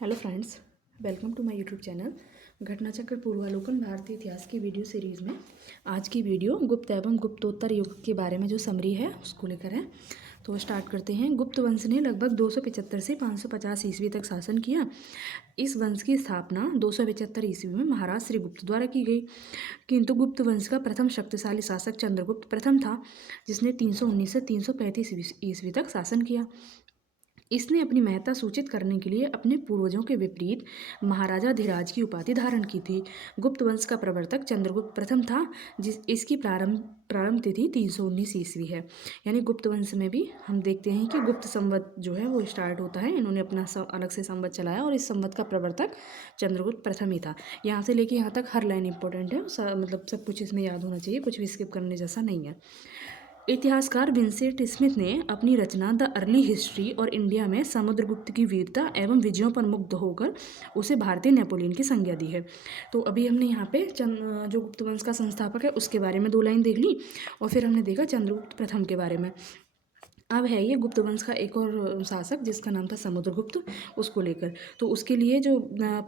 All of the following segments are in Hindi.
Hello friends, welcome to my YouTube channel घटनाचक्र पूर्वालोकन भारतीय इतिहास की वीडियो सीरीज़ में आज की वीडियो गुप्त एवं गुप्तोत्तर युग के बारे में जो समरी है उसको लेकर है। तो स्टार्ट करते हैं। गुप्त वंश ने लगभग 275 से 550 ईस्वी तक शासन किया। इस वंश की स्थापना 275 ईस्वी में महाराज श्रीगुप्त द्वारा की गई। किंतु गुप्त वंश का प्रथम शक्तिशाली शासक चंद्रगुप्त प्रथम था, जिसने 319 से 335 ईस्वी तक शासन किया। इसने अपनी महत्ता सूचित करने के लिए अपने पूर्वजों के विपरीत महाराजा धीराज की उपाधि धारण की थी। गुप्त वंश का प्रवर्तक चंद्रगुप्त प्रथम था, इसकी प्रारंभ तिथि 319 ईस्वी है। यानी गुप्त वंश में भी हम देखते हैं कि गुप्त संवत जो है वो स्टार्ट होता है। इन्होंने अपना अलग से संवत चलाया और इस संवत का प्रवर्तक चंद्रगुप्त प्रथम ही था। यहाँ से लेके यहाँ तक हर लाइन इंपॉर्टेंट है, मतलब सब कुछ इसमें याद होना चाहिए, कुछ भी स्किप करने जैसा नहीं है। इतिहासकार विंसेंट स्मिथ ने अपनी रचना द अर्ली हिस्ट्री और इंडिया में समुद्रगुप्त की वीरता एवं विजयों पर मुग्ध होकर उसे भारतीय नेपोलियन की संज्ञा दी है। तो अभी हमने यहाँ पे जो गुप्त वंश का संस्थापक है उसके बारे में 2 लाइन देख ली और फिर हमने देखा चंद्रगुप्त प्रथम के बारे में। अब है ये गुप्त वंश का एक और शासक जिसका नाम था समुद्रगुप्त, उसको लेकर। तो उसके लिए जो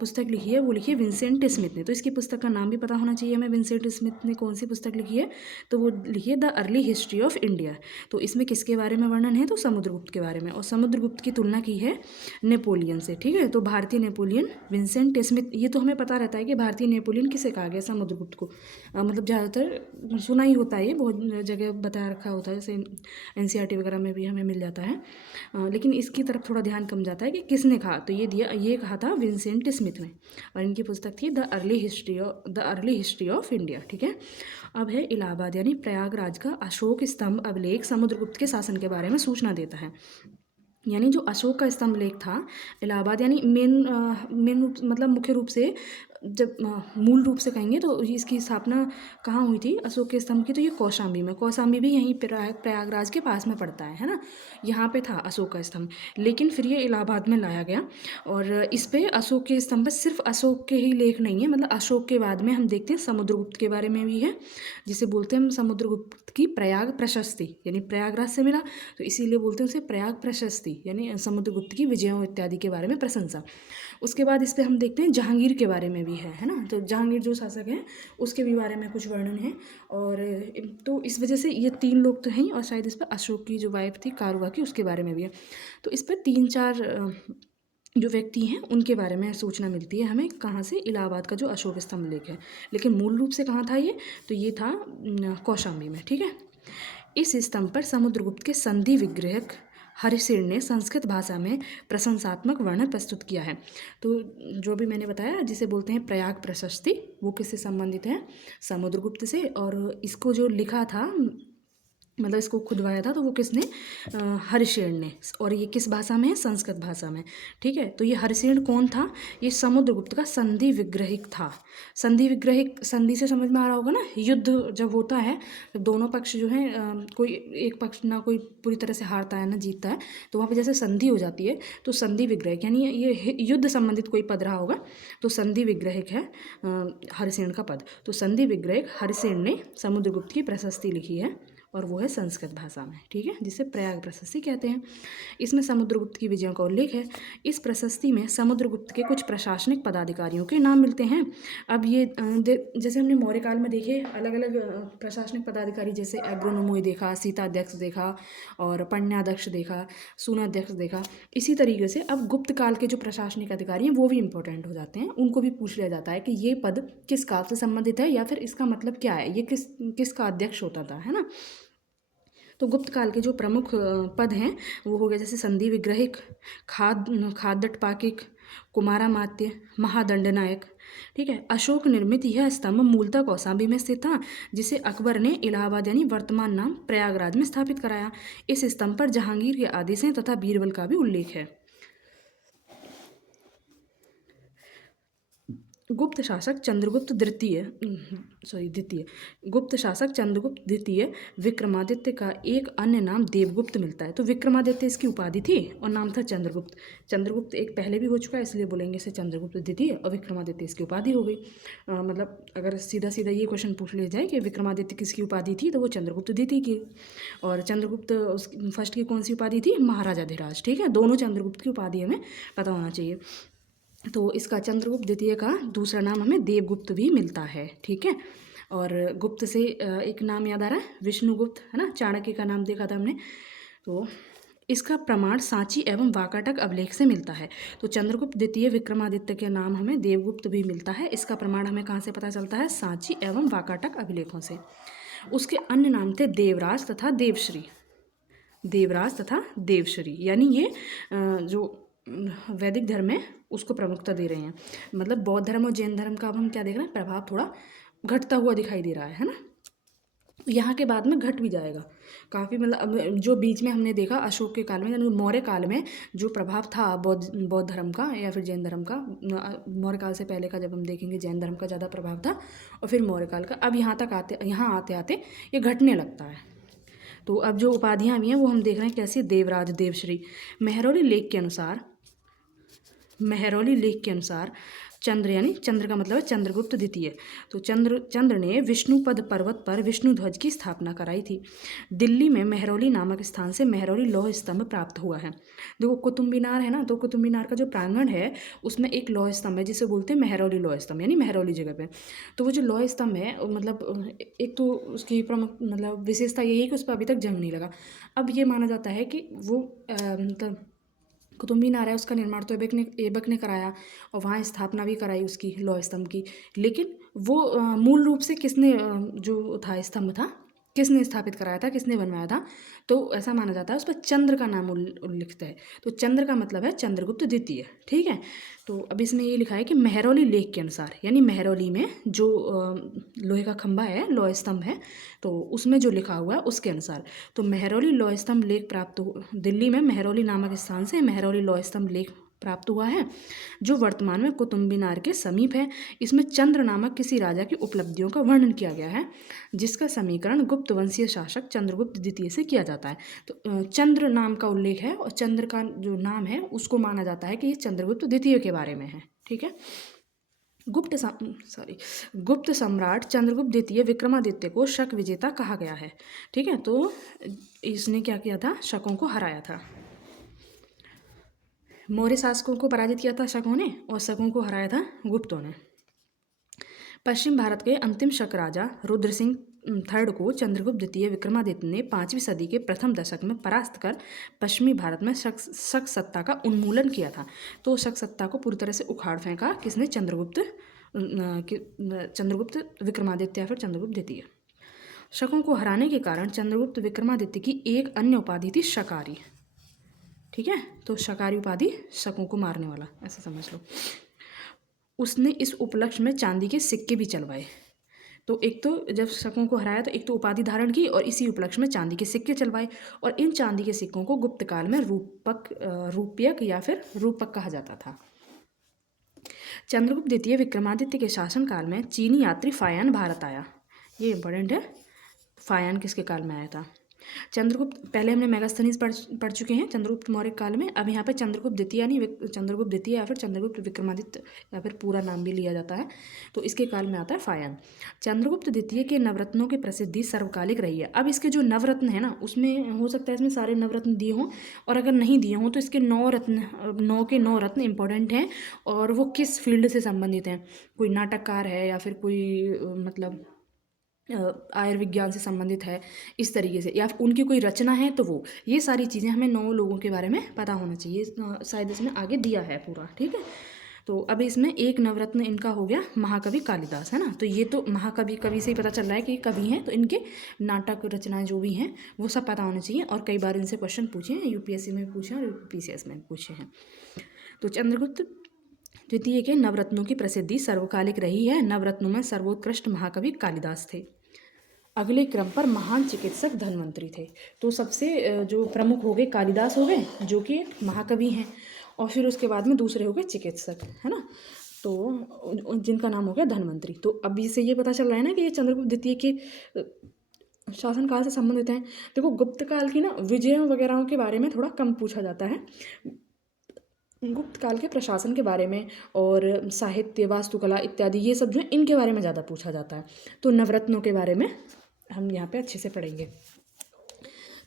पुस्तक लिखी है वो लिखी है विंसेंट स्मिथ ने। तो इसकी पुस्तक का नाम भी पता होना चाहिए हमें, विंसेंट स्मिथ ने कौन सी पुस्तक लिखी है। तो वो लिखी है the early history of India. तो इसमें किसके बारे में वर्णन है, तो समुद्रगुप्त के बारे में। और समुद्रगुप्त की तुलना की है नेपोलियन से। ठीक है, तो भारतीय नेपोलियन विंसेंट स्मिथ, ये तो हमें पता रहता है कि भारतीय नेपोलियन किसे कहा गया, समुद्रगुप्त को। मतलब ज़्यादातर सुना ही होता है, ये बहुत जगह बता रखा होता है, जैसे एनसीईआरटी वगैरह में भी हमें मिल जाता है। लेकिन इसकी तरफ थोड़ा ध्यान कम जाता है कि किसने कहा। तो ये कहा था विंसेंट स्मिथ ने, और इनकी पुस्तक थी the early history of India. ठीक है। अब है इलाहाबाद यानी प्रयागराज का अशोक स्तंभ अभिलेख समुद्रगुप्त के शासन के बारे में सूचना देता है। यानी जो अशोक का स्तंभ लेख था इलाहाबाद, यानी मेन मतलब मुख्य रूप से जब मूल रूप से कहेंगे तो इसकी स्थापना कहाँ हुई थी अशोक के स्तंभ की, तो ये कौशाम्बी में। कौशाम्बी भी यहीं प्रयागराज के पास में पड़ता है ना। यहाँ पे था अशोक का स्तंभ, लेकिन फिर ये इलाहाबाद में लाया गया। और इस पे अशोक के स्तंभ पर सिर्फ अशोक के ही लेख नहीं है, मतलब अशोक के बाद में हम देखते हैं समुद्रगुप्त के बारे में भी है, जिसे बोलते हैं हम समुद्रगुप्त की प्रयाग प्रशस्ति, यानी प्रयागराज से मिला तो इसीलिए बोलते हैं उसे प्रयाग प्रशस्ति, यानी समुद्रगुप्त की विजयों इत्यादि के बारे में प्रशंसा। उसके बाद इस पर हम देखते हैं जहांगीर के बारे में भी है ना। तो जहांगीर जो शासक हैं उसके भी बारे में कुछ वर्णन है। और तो इस वजह से ये 3 लोग तो हैं, और शायद इस पर अशोक की जो वाइफ थी कारुआ की, उसके बारे में भी है। तो इस पर 3-4 जो व्यक्ति हैं उनके बारे में सूचना मिलती है हमें। कहाँ से, इलाहाबाद का जो अशोक स्तंभ लेख है। लेकिन मूल रूप से कहाँ था ये, तो ये था कौशाम्बी में। ठीक है। इस स्तंभ पर समुद्रगुप्त के संधि विग्रहक हरिसेन ने संस्कृत भाषा में प्रशंसात्मक वर्णन प्रस्तुत किया है। तो जो भी मैंने बताया जिसे बोलते हैं प्रयाग प्रशस्ति, वो किससे संबंधित है, समुद्रगुप्त से। और इसको जो लिखा था, मतलब इसको खुदवाया था, तो वो किसने, हरिसेन ने। और ये किस भाषा में है, संस्कृत भाषा में। ठीक है। तो ये हरिसेन कौन था, ये समुद्रगुप्त का संधि विग्रहिक था। संधि विग्रहिक, संधि से समझ में आ रहा होगा ना, युद्ध जब होता है तो दोनों पक्ष जो है कोई एक पक्ष ना कोई पूरी तरह से हारता है ना जीतता है, तो वहाँ पे जैसे संधि हो जाती है तो संधि विग्रहिक, यानी ये युद्ध संबंधित कोई पद रहा होगा तो संधि विग्रहिक है हरिसेन का पद। तो संधि विग्रहिक हरिसेन ने समुद्रगुप्त की प्रशस्ति लिखी है, और वो है संस्कृत भाषा में। ठीक है, जिसे प्रयाग प्रशस्ति कहते हैं। इसमें समुद्रगुप्त की विजयों का उल्लेख है। इस प्रशस्ति में समुद्रगुप्त के कुछ प्रशासनिक पदाधिकारियों के नाम मिलते हैं। अब ये जैसे हमने मौर्य काल में देखे अलग अलग प्रशासनिक पदाधिकारी, जैसे एग्रोनोमोई देखा, सीताध्यक्ष देखा, और पण्याध्यक्ष देखा, सूनाध्यक्ष देखा। इसी तरीके से अब गुप्त काल के जो प्रशासनिक अधिकारी हैं वो भी इंपॉर्टेंट हो जाते हैं। उनको भी पूछ लिया जाता है कि ये पद किस काल से संबंधित है, या फिर इसका मतलब क्या है, ये किसका अध्यक्ष होता था, है ना। तो गुप्त काल के जो प्रमुख पद हैं वो हो गए जैसे संधि विग्रहिक, खाद्यटपाकिक, कुमारामात्य, महादंडनायक। ठीक है। अशोक निर्मित यह स्तंभ मूलतः कौशाम्बी में स्थित था, जिसे अकबर ने इलाहाबाद यानी वर्तमान नाम प्रयागराज में स्थापित कराया। इस स्तंभ पर जहांगीर के आदेश हैं तथा बीरबल का भी उल्लेख है। गुप्त शासक चंद्रगुप्त द्वितीय गुप्त शासक चंद्रगुप्त द्वितीय विक्रमादित्य का एक अन्य नाम देवगुप्त मिलता है। तो विक्रमादित्य इसकी उपाधि थी और नाम था चंद्रगुप्त। चंद्रगुप्त एक पहले भी हो चुका है, इसलिए बोलेंगे इसे चंद्रगुप्त द्वितीय, और विक्रमादित्य इसकी उपाधि हो गई। मतलब अगर सीधा सीधा ये क्वेश्चन पूछ लिया जाए कि विक्रमादित्य किसकी उपाधि थी, तो वो चंद्रगुप्त द्वितीय की। और चंद्रगुप्त फर्स्ट की कौन सी उपाधि थी, महाराजा धीराज। ठीक है, दोनों चंद्रगुप्त की उपाधि हमें पता होना चाहिए। तो इसका चंद्रगुप्त द्वितीय का दूसरा नाम हमें देवगुप्त भी मिलता है, ठीक है। और गुप्त से एक नाम याद आ रहा है, विष्णुगुप्त, है ना, चाणक्य का नाम देखा था हमने। तो इसका प्रमाण सांची एवं वाकाटक अभिलेख से मिलता है। तो चंद्रगुप्त द्वितीय विक्रमादित्य के नाम हमें देवगुप्त भी मिलता है, इसका प्रमाण हमें कहाँ से पता चलता है, सांची एवं वाकाटक अभिलेखों से। उसके अन्य नाम थे देवराज तथा देवश्री, देवराज तथा देवश्री, यानी ये जो वैदिक धर्म है उसको प्रमुखता दे रहे हैं। मतलब बौद्ध धर्म और जैन धर्म का अब हम क्या देख रहे हैं, प्रभाव थोड़ा घटता हुआ दिखाई दे रहा है ना। यहाँ के बाद में घट भी जाएगा काफ़ी, मतलब अब जो बीच में हमने देखा अशोक के काल में, यानी मौर्य काल में जो प्रभाव था बौद्ध धर्म का या फिर जैन धर्म का, मौर्य काल से पहले का जब हम देखेंगे जैन धर्म का ज़्यादा प्रभाव था, और फिर मौर्य काल का। अब यहाँ आते आते ये घटने लगता है। तो अब जो उपाधियाँ भी हैं वो हम देख रहे हैं कैसी, देवराज, देवश्री। महरौली लेख के अनुसार चंद्र, यानी चंद्र का मतलब है चंद्रगुप्त द्वितीय, तो चंद्र ने विष्णुपद पर्वत पर विष्णु ध्वज की स्थापना कराई थी। दिल्ली में महरौली नामक स्थान से महरौली लौह स्तंभ प्राप्त हुआ है। देखो कुतुब मीनार है ना, तो कुतुब मीनार का जो प्रांगण है उसमें एक लौह स्तंभ है जिसे बोलते हैं महरौली लौह स्तंभ, यानी महरौली जगह पे। तो वो जो लौह स्तंभ है, मतलब एक तो उसकी प्रमुख मतलब विशेषता यही है कि उस पर अभी तक जंग नहीं लगा। अब ये माना जाता है कि वो मतलब कुतुब मीनार है उसका निर्माण तो ऐबक ने कराया और वहाँ स्थापना भी कराई उसकी लौह स्तंभ की, लेकिन वो मूल रूप से किसने जो था स्तंभ था, किसने स्थापित कराया था, किसने बनवाया था, तो ऐसा माना जाता है उस पर चंद्र का नाम उल्लिखित है। तो चंद्र का मतलब है चंद्रगुप्त द्वितीय, ठीक है। तो अब इसमें ये लिखा है कि महरौली लेख के अनुसार, यानी महरौली में जो लोहे का खंभा है, लौह स्तंभ है, तो उसमें जो लिखा हुआ है उसके अनुसार, तो महरौली लौह स्तंभ लेख दिल्ली में महरौली नामक स्थान से महरौली लौह स्तंभ लेख प्राप्त हुआ है, जो वर्तमान में कुतुब मीनार के समीप है। इसमें चंद्र नामक किसी राजा की उपलब्धियों का वर्णन किया गया है, जिसका समीकरण गुप्त वंशीय शासक चंद्रगुप्त द्वितीय से किया जाता है। तो चंद्र नाम का उल्लेख है और चंद्र का जो नाम है उसको माना जाता है कि ये चंद्रगुप्त द्वितीय के बारे में है, ठीक है। गुप्त सम्राट चंद्रगुप्त द्वितीय विक्रमादित्य को शक विजेता कहा गया है, ठीक है। तो इसने क्या किया था, शकों को हराया था, मौर्य शासकों को पराजित किया था शकों ने, और शकों को हराया था गुप्तों ने। पश्चिम भारत के अंतिम शक राजा रुद्र सिंह थर्ड को चंद्रगुप्त द्वितीय विक्रमादित्य ने 5वीं सदी के प्रथम दशक में परास्त कर पश्चिमी भारत में शक सत्ता का उन्मूलन किया था। तो शक सत्ता को पूरी तरह से उखाड़ फेंका किसने, चंद्रगुप्त विक्रमादित्य या फिर चंद्रगुप्त द्वितीय। शकों को हराने के कारण चंद्रगुप्त विक्रमादित्य की एक अन्य उपाधि थी शकारी, ठीक है। तो शकारी उपाधि शकों को मारने वाला, ऐसा समझ लो। उसने इस उपलक्ष्य में चांदी के सिक्के भी चलवाए। तो एक तो जब शकों को हराया तो एक तो उपाधि धारण की और इसी उपलक्ष्य में चांदी के सिक्के चलवाए, और इन चांदी के सिक्कों को गुप्त काल में रूपयक या फिर रूपक कहा जाता था। चंद्रगुप्त द्वितीय विक्रमादित्य के शासनकाल में चीनी यात्री फायान भारत आया, ये इंपॉर्टेंट है। फायान किसके काल में आया था, चंद्रगुप्त, पहले हमने मेगास्थनीज पढ़ चुके हैं चंद्रगुप्त मौर्य काल में। अब यहाँ पे चंद्रगुप्त द्वितीय यानी चंद्रगुप्त द्वितीय या फिर चंद्रगुप्त विक्रमादित्य या फिर पूरा नाम भी लिया जाता है, तो इसके काल में आता है फायान। चंद्रगुप्त द्वितीय के नवरत्नों की प्रसिद्धि सर्वकालिक रही है। अब इसके जो नवरत्न है ना, उसमें हो सकता है इसमें सारे नवरत्न दिए हों, और अगर नहीं दिए हों तो इसके 9 रत्न इंपॉर्टेंट हैं, और वो किस फील्ड से संबंधित हैं, कोई नाटककार है या फिर कोई मतलब आयुर्विज्ञान से संबंधित है, इस तरीके से, या उनकी कोई रचना है, तो वो ये सारी चीज़ें हमें 9 लोगों के बारे में पता होना चाहिए, शायद इसमें आगे दिया है पूरा, ठीक है। तो अब इसमें एक नवरत्न इनका हो गया महाकवि कालिदास, है ना। तो ये तो कवि से ही पता चल रहा है कि कवि हैं, तो इनके नाटक रचनाएं जो भी हैं वो सब पता होना चाहिए, और कई बार इनसे क्वेश्चन पूछे हैं, यूपीएससी में पूछे हैं और पीसीएस में पूछे हैं। तो चंद्रगुप्त द्वितीय के नवरत्नों की प्रसिद्धि सर्वकालिक रही है। नवरत्नों में सर्वोत्कृष्ट महाकवि कालिदास थे। अगले क्रम पर महान चिकित्सक धन्वंतरी थे। तो सबसे जो प्रमुख हो गए कालिदास हो गए, जो कि एक महाकवि हैं, और फिर उसके बाद में दूसरे हो गए चिकित्सक, है ना, तो जिनका नाम हो गया धन्वंतरी। तो अब इससे ये पता चल रहा है ना कि ये चंद्रगुप्त द्वितीय के शासनकाल से संबंधित हैं। देखो गुप्त काल की ना विजयों वगैरह के बारे में थोड़ा कम पूछा जाता है, गुप्त काल के प्रशासन के बारे में और साहित्य, वास्तुकला इत्यादि ये सब जो है इनके बारे में ज़्यादा पूछा जाता है। तो नवरत्नों के बारे में हम यहाँ पे अच्छे से पढ़ेंगे।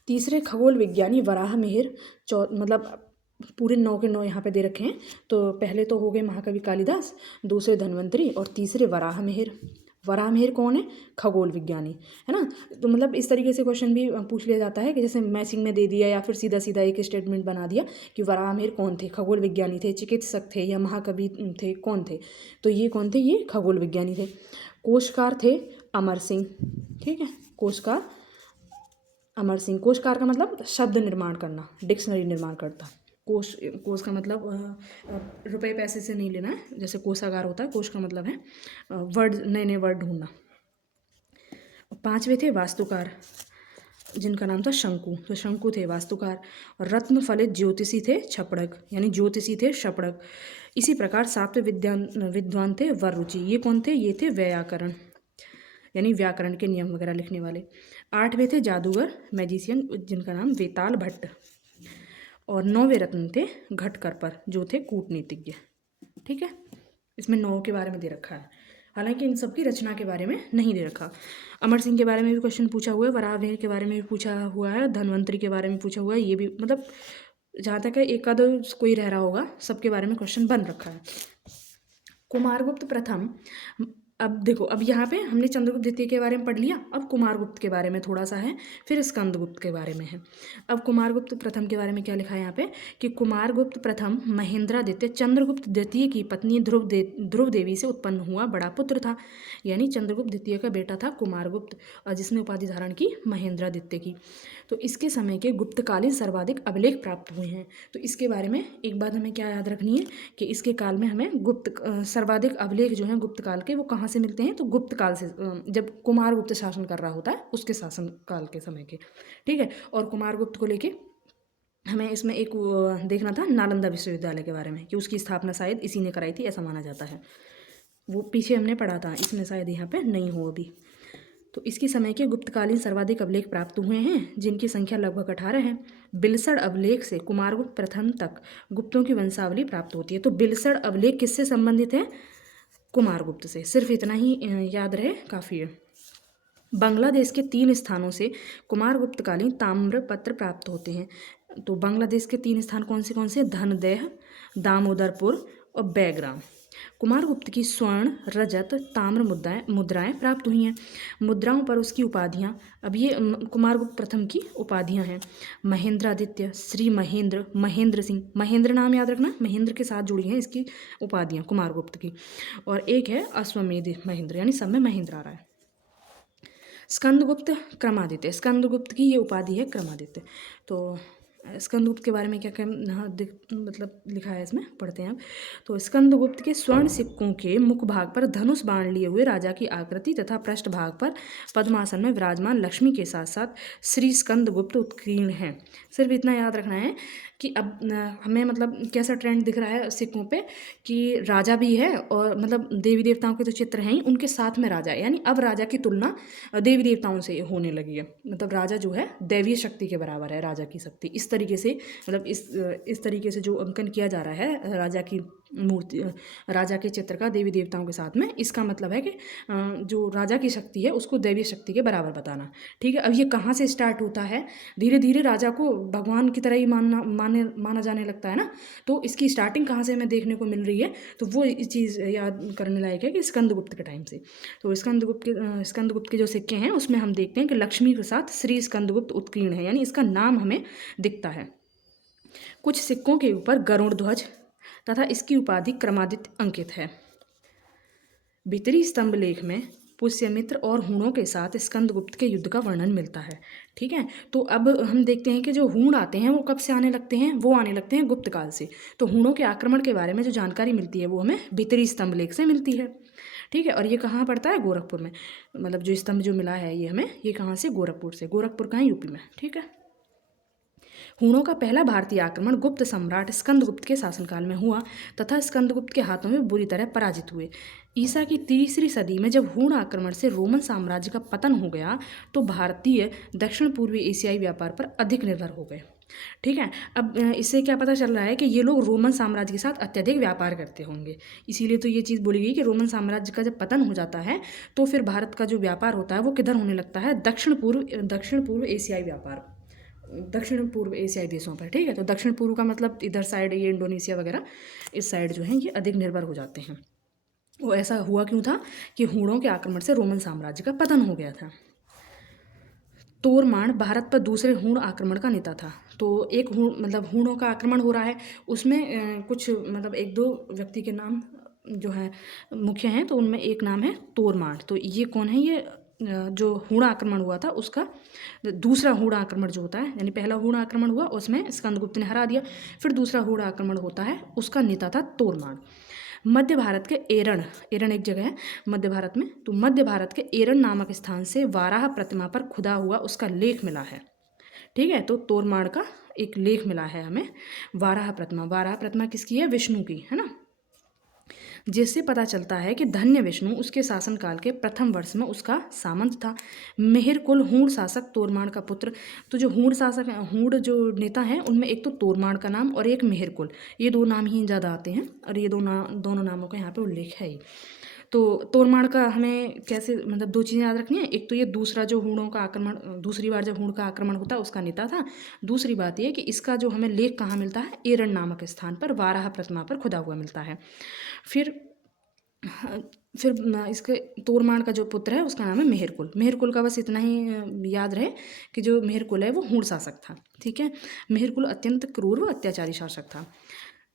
तीसरे खगोल विज्ञानी वराह मिहिर मतलब पूरे 9 के 9 यहाँ पे दे रखे हैं। तो पहले तो हो गए महाकवि कालिदास, दूसरे धन्वंतरी और तीसरे वराहमिहिर। वराहमिहिर कौन है? खगोल विज्ञानी, है ना। तो मतलब इस तरीके से क्वेश्चन भी पूछ लिया जाता है कि जैसे मैचिंग में दे दिया या फिर सीधा सीधा एक स्टेटमेंट बना दिया कि वराहमिहिर कौन थे? खगोल विज्ञानी थे, चिकित्सक थे या महाकवि थे, कौन थे? तो ये कौन थे? ये खगोल विज्ञानी थे। कोशकार थे अमर सिंह, ठीक है। कोशकार अमर सिंह। कोशकार का मतलब शब्द निर्माण करना, डिक्शनरी निर्माण करता। कोश का मतलब रुपए पैसे से नहीं लेना है, जैसे कोषागार होता है, कोश का मतलब है वर्ड, नए नए वर्ड ढूंढना। 5वें थे वास्तुकार, जिनका नाम था शंकु। तो शंकु थे वास्तुकार। और रत्न फलित ज्योतिषी थे छपड़क, यानी ज्योतिषी थे छपड़क। इसी प्रकार 7वें विद्वान थे वररुचि। ये कौन थे? ये थे व्याकरण, यानी व्याकरण के नियम वगैरह लिखने वाले। 8वें थे जादूगर, मैजिशियन, जिनका नाम वेताल भट्ट। और 9वें रत्न थे घटकरपर, जो थे कूटनीतिज्ञ, ठीक है। इसमें 9 के बारे में दे रखा है, हालांकि इन सब की रचना के बारे में नहीं दे रखा। अमर सिंह के बारे में भी क्वेश्चन पूछा हुआ है, वराहमिहिर के बारे में भी पूछा हुआ है, धन्वंतरी के बारे में पूछा हुआ है। ये भी मतलब जहाँ तक है एक आध कोई रह रहा होगा, सबके बारे में क्वेश्चन बन रखा है। कुमारगुप्त प्रथम, अब देखो, अब यहाँ पे हमने चंद्रगुप्त द्वितीय के बारे में पढ़ लिया, अब कुमारगुप्त के बारे में थोड़ा सा है, फिर स्कंदगुप्त के बारे में है। अब कुमारगुप्त प्रथम के बारे में क्या लिखा है यहाँ पे कि कुमारगुप्त प्रथम महेंद्रादित्य चंद्रगुप्त द्वितीय की पत्नी ध्रुव देवी से उत्पन्न हुआ बड़ा पुत्र था। यानी चंद्रगुप्त द्वितीय का बेटा था कुमारगुप्त, और जिसने उपाधि धारण की महेंद्रादित्य की। तो इसके समय के गुप्तकालीन सर्वाधिक अभिलेख प्राप्त हुए हैं। तो इसके बारे में एक बात हमें क्या याद रखनी है कि इसके काल में हमें सर्वाधिक अभिलेख जो हैं गुप्त काल के, वो कहाँ से मिलते हैं? तो गुप्त काल से, जब कुमारगुप्त शासन कर रहा होता है उसके शासन काल के समय के, ठीक है। और कुमारगुप्त को लेके हमें इसमें एक देखना था नालंदा विश्वविद्यालय के बारे में, कि उसकी स्थापना शायद इसी ने कराई थी, ऐसा माना जाता है। वो पीछे हमने पढ़ा था, इसमें शायद यहाँ पे नहीं हो अभी। तो इसके समय के गुप्तकालीन सर्वाधिक अभिलेख प्राप्त हुए हैं, जिनकी संख्या लगभग 18 है। बिलसड़ अभिलेख से कुमारगुप्त प्रथम तक गुप्तों की वंशावली प्राप्त होती है। तो बिलसड़ अभिलेख किससे संबंधित है? कुमारगुप्त से। सिर्फ इतना ही याद रहे, काफ़ी है। बांग्लादेश के 3 स्थानों से कुमारगुप्तकालीन ताम्रपत्र प्राप्त होते हैं। तो बांग्लादेश के 3 स्थान कौन से? धनदेह, दामोदरपुर और बेग्राम। कुमारगुप्त की स्वर्ण, रजत, ताम्र मुद्राएं प्राप्त हुई हैं। मुद्राओं पर उसकी उपाधियां, अब ये कुमारगुप्त प्रथम की उपाधियां हैं। महेंद्रादित्य, श्री महेंद्र, महेंद्र सिंह, महेंद्र नाम याद रखना, महेंद्र के साथ जुड़ी हैं इसकी उपाधियां कुमारगुप्त की। और एक है अश्वमेध महेंद्र, यानी सब में महेंद्र आ रहा है। स्कंदगुप्त क्रमादित्य, स्कंदगुप्त की ये उपाधि है क्रमादित्य। तो स्कंदगुप्त के बारे में क्या क्या मतलब लिखा है इसमें, पढ़ते हैं अब। तो स्कंदगुप्त के स्वर्ण सिक्कों के मुख भाग पर धनुष बाण लिए हुए राजा की आकृति तथा पृष्ठ भाग पर पद्मासन में विराजमान लक्ष्मी के साथ साथ श्री स्कंदगुप्त उत्कीर्ण है। सिर्फ इतना याद रखना है कि अब हमें मतलब कैसा ट्रेंड दिख रहा है सिक्कों पे, कि राजा भी है और मतलब देवी देवताओं के तो चित्र हैं ही, उनके साथ में राजा है। यानी अब राजा की तुलना देवी देवताओं से होने लगी है। मतलब राजा जो है दैवीय शक्ति के बराबर है, राजा की शक्ति। इस तरीके से मतलब इस तरीके से जो अंकन किया जा रहा है राजा की मूर्ति, राजा के चित्र का देवी देवताओं के साथ में, इसका मतलब है कि जो राजा की शक्ति है उसको दैवीय शक्ति के बराबर बताना, ठीक है। अब ये कहाँ से स्टार्ट होता है? धीरे धीरे राजा को भगवान की तरह ही माना जाने लगता है ना। तो इसकी स्टार्टिंग कहाँ से हमें देखने को मिल रही है? तो वो चीज़ याद करने लायक है कि स्कंदगुप्त के टाइम से। तो स्कंदगुप्त के जो सिक्के हैं उसमें हम देखते हैं कि लक्ष्मी के साथ श्री स्कंदगुप्त उत्कीर्ण है, यानी इसका नाम हमें दिखता है। कुछ सिक्कों के ऊपर गरुड़ ध्वज तथा इसकी उपाधि क्रमादित्य अंकित है। भीतरी स्तंभ लेख में पुष्यमित्र और हूणों के साथ स्कंदगुप्त के युद्ध का वर्णन मिलता है, ठीक है। तो अब हम देखते हैं कि जो हूण आते हैं वो कब से आने लगते हैं? वो आने लगते हैं गुप्त काल से। तो हूणों के आक्रमण के बारे में जो जानकारी मिलती है वो हमें भीतरी स्तंभ लेख से मिलती है, ठीक है। और ये कहाँ पड़ता है? गोरखपुर में। मतलब जो स्तंभ जो मिला है ये हमें, ये कहाँ से? गोरखपुर से। गोरखपुर कहाँ? यूपी में, ठीक है। हूणों का पहला भारतीय आक्रमण गुप्त सम्राट स्कंदगुप्त के शासनकाल में हुआ तथा स्कंदगुप्त के हाथों में बुरी तरह पराजित हुए। ईसा की 3री सदी में जब हूण आक्रमण से रोमन साम्राज्य का पतन हो गया तो भारतीय दक्षिण पूर्वी एशियाई व्यापार पर अधिक निर्भर हो गए, ठीक है। अब इससे क्या पता चल रहा है कि ये लोग रोमन साम्राज्य के साथ अत्यधिक व्यापार करते होंगे, इसीलिए तो ये चीज़ बोली गई कि रोमन साम्राज्य का जब पतन हो जाता है तो फिर भारत का जो व्यापार होता है वो किधर होने लगता है? दक्षिण पूर्व एशियाई व्यापार, दक्षिण पूर्व एशियाई देशों पर, ठीक है। तो दक्षिण पूर्व का मतलब इधर साइड ये इंडोनेशिया वगैरह इस साइड जो है ये अधिक निर्भर हो जाते हैं। वो ऐसा हुआ क्यों था कि हूणों के आक्रमण से रोमन साम्राज्य का पतन हो गया था। तोरमान भारत पर दूसरे हूण आक्रमण का नेता था। तो एक हूणों का आक्रमण हो रहा है, उसमें कुछ मतलब एक दो व्यक्ति के नाम जो है मुख्य हैं, तो उनमें एक नाम है तोरमान। तो ये कौन है? ये जो हूण आक्रमण हुआ था उसका दूसरा हूण आक्रमण जो होता है, यानी पहला हूण आक्रमण हुआ उसमें स्कंदगुप्त ने हरा दिया, फिर दूसरा हूण आक्रमण होता है उसका नेता था तोरमान। मध्य भारत के एरण, एरण एक जगह है मध्य भारत में, तो मध्य भारत के एरण नामक स्थान से वाराह प्रतिमा पर खुदा हुआ उसका लेख मिला है, ठीक है। तो तोरमाण का एक लेख मिला है हमें, वाराह प्रतिमा। वाराह प्रतिमा किसकी है? विष्णु की, है ना। जिससे पता चलता है कि धन्य विष्णु उसके शासनकाल के प्रथम वर्ष में उसका सामंत था। मेहर कुल हूण शासक तोरमाण का पुत्र। तो जो हूण शासक हूण जो नेता हैं उनमें एक तो तोरमाण का नाम और एक मेहर कुल, ये दो नाम ही ज़्यादा आते हैं और ये दोनों नामों का यहाँ पे उल्लेख है ही। तो तोरमाण का हमें कैसे मतलब दो चीज़ें याद रखनी है, एक तो ये दूसरा जो हूणों का आक्रमण, दूसरी बार जब हूण का आक्रमण होता है उसका नेता था। दूसरी बात ये कि इसका जो हमें लेख कहाँ मिलता है? एरण नामक स्थान पर वाराह प्रतिमा पर खुदा हुआ मिलता है। फिर इसके तोरमाण का जो पुत्र है उसका नाम है मेहरकुल। मेहरकुल का बस इतना ही याद रहे कि जो मेहरकुल है वो हूण शासक था, ठीक है। मेहरकुल अत्यंत क्रूर व अत्याचारी शासक था।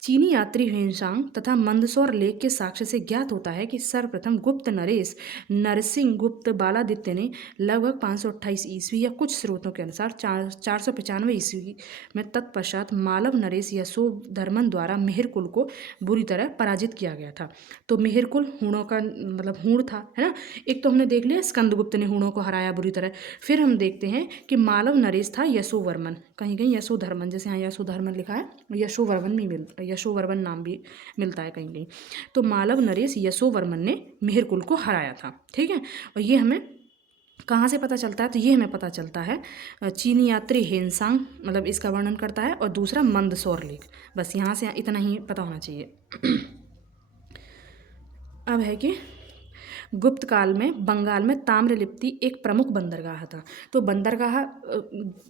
चीनी यात्री ह्वेनसांग तथा मंदसौर लेख के साक्ष्य से ज्ञात होता है कि सर्वप्रथम गुप्त नरेश नरसिंह गुप्त बालादित्य ने लगभग 528 ईस्वी या कुछ स्रोतों के अनुसार 495 ईस्वी में तत्पश्चात मालव नरेश यशोधर्मन द्वारा मेहरकुल को बुरी तरह पराजित किया गया था। तो मेहरकुल हूणों का मतलब हूण था, है ना। एक तो हमने देख लिया स्कंदगुप्त ने हूणों को हराया बुरी तरह, फिर हम देखते हैं कि मालव नरेश था यशोवर्मन, कहीं कहीं यशोधर्मन, जैसे यहाँ यशोधर्मन लिखा है, यशोवर्मन भी यशोवर्मन नाम भी मिलता है कहीं कहीं। तो मालव नरेश यशोवर्मन ने मेहरकुल को हराया था, ठीक है। और ये हमें कहाँ से पता चलता है? तो ये हमें पता चलता है चीनी यात्री हेनसांग मतलब इसका वर्णन करता है, और दूसरा मंदसौर लेख। बस यहाँ से इतना ही पता होना चाहिए। अब है कि गुप्त काल में बंगाल में ताम्रलिप्ति एक प्रमुख बंदरगाह था। तो बंदरगाह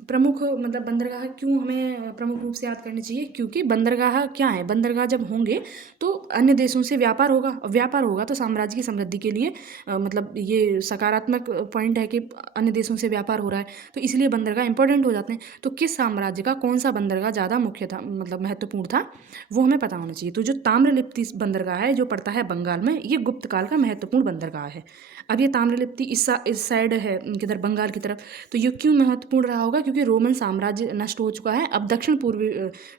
प्रमुख मतलब बंदरगाह क्यों हमें प्रमुख रूप से याद करनी चाहिए? क्योंकि बंदरगाह क्या है? बंदरगाह जब होंगे तो अन्य देशों से व्यापार होगा, व्यापार होगा तो साम्राज्य की समृद्धि के लिए मतलब ये सकारात्मक पॉइंट है कि अन्य देशों से व्यापार हो रहा है, तो इसलिए बंदरगाह इंपॉर्टेंट हो जाते हैं। तो किस साम्राज्य का कौन सा बंदरगाह ज़्यादा मुख्य था, मतलब महत्वपूर्ण था, वो हमें पता होना चाहिए। तो जो ताम्रलिप्ति बंदरगाह है जो पड़ता है बंगाल में, ये गुप्त काल का महत्वपूर्ण बंदरगाह है। अब ये ताम्रलिप्ति इस साइड है किधर, बंगाल की तरफ। तो ये क्यों महत्वपूर्ण रहा होगा? क्योंकि रोमन साम्राज्य नष्ट हो चुका है, अब दक्षिण पूर्वी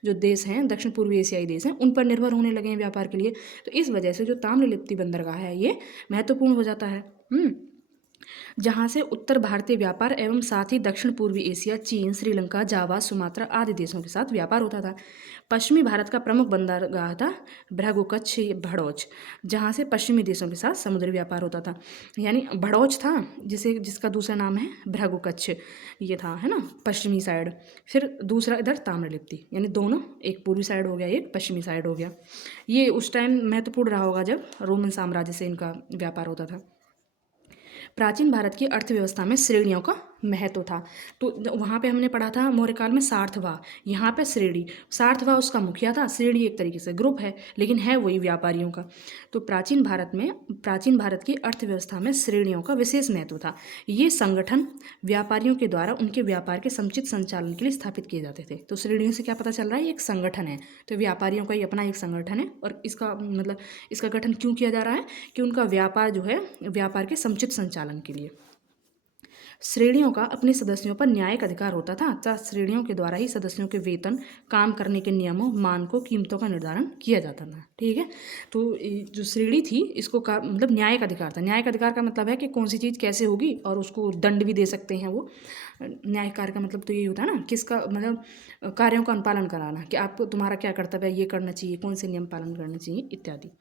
जो देश हैं, दक्षिण पूर्वी एशियाई देश हैं, उन पर निर्भर होने लगे हैं व्यापार के लिए। तो इस वजह से जो ताम्रलिप्ति बंदरगाह है ये महत्वपूर्ण हो जाता है। जहाँ से उत्तर भारतीय व्यापार एवं साथ ही दक्षिण पूर्वी एशिया, चीन, श्रीलंका, जावा, सुमात्रा आदि देशों के साथ व्यापार होता था। पश्चिमी भारत का प्रमुख बंदरगाह था भृगुकच्छ भड़ौच, जहाँ से पश्चिमी देशों के साथ समुद्री व्यापार होता था। यानी भड़ौच था जिसका दूसरा नाम है भृगुकच्छ, ये था, है ना, पश्चिमी साइड। फिर दूसरा इधर ताम्रलिप्ति, यानी दोनों, एक पूर्वी साइड हो गया, एक पश्चिमी साइड हो गया। ये उस टाइम महत्वपूर्ण रहा होगा जब रोमन साम्राज्य से इनका व्यापार होता था। प्राचीन भारत की अर्थव्यवस्था में श्रेणियों का महत्व था। तो वहाँ पे हमने पढ़ा था मौर्यकाल में सार्थवा, यहाँ पे श्रेणी। सार्थवा उसका मुखिया था, श्रेणी एक तरीके से ग्रुप है, लेकिन है वही व्यापारियों का। तो प्राचीन भारत की अर्थव्यवस्था में श्रेणियों का विशेष महत्व था। ये संगठन व्यापारियों के द्वारा उनके व्यापार के समुचित संचालन के लिए स्थापित किए जाते थे। तो श्रेणियों से क्या पता चल रहा है? ये एक संगठन है। तो व्यापारियों का ही अपना एक संगठन है, और इसका मतलब इसका गठन क्यों किया जा रहा है? कि उनका व्यापार जो है, व्यापार के समुचित संचालन के लिए। श्रेणियों का अपने सदस्यों पर न्यायिक अधिकार होता था, तथा श्रेणियों के द्वारा ही सदस्यों के वेतन, काम करने के नियमों, मानकों, कीमतों का निर्धारण किया जाता था, ठीक है। तो जो श्रेणी थी इसको मतलब न्यायिक अधिकार था। न्यायिक अधिकार का मतलब है कि कौन सी चीज़ कैसे होगी, और उसको दंड भी दे सकते हैं वो। न्यायिक कार्य का मतलब तो यही होता है ना, किसका मतलब कार्यों का अनुपालन कराना, कि आपको तुम्हारा क्या कर्तव्य है, ये करना चाहिए, कौन से नियम पालन करना चाहिए इत्यादि।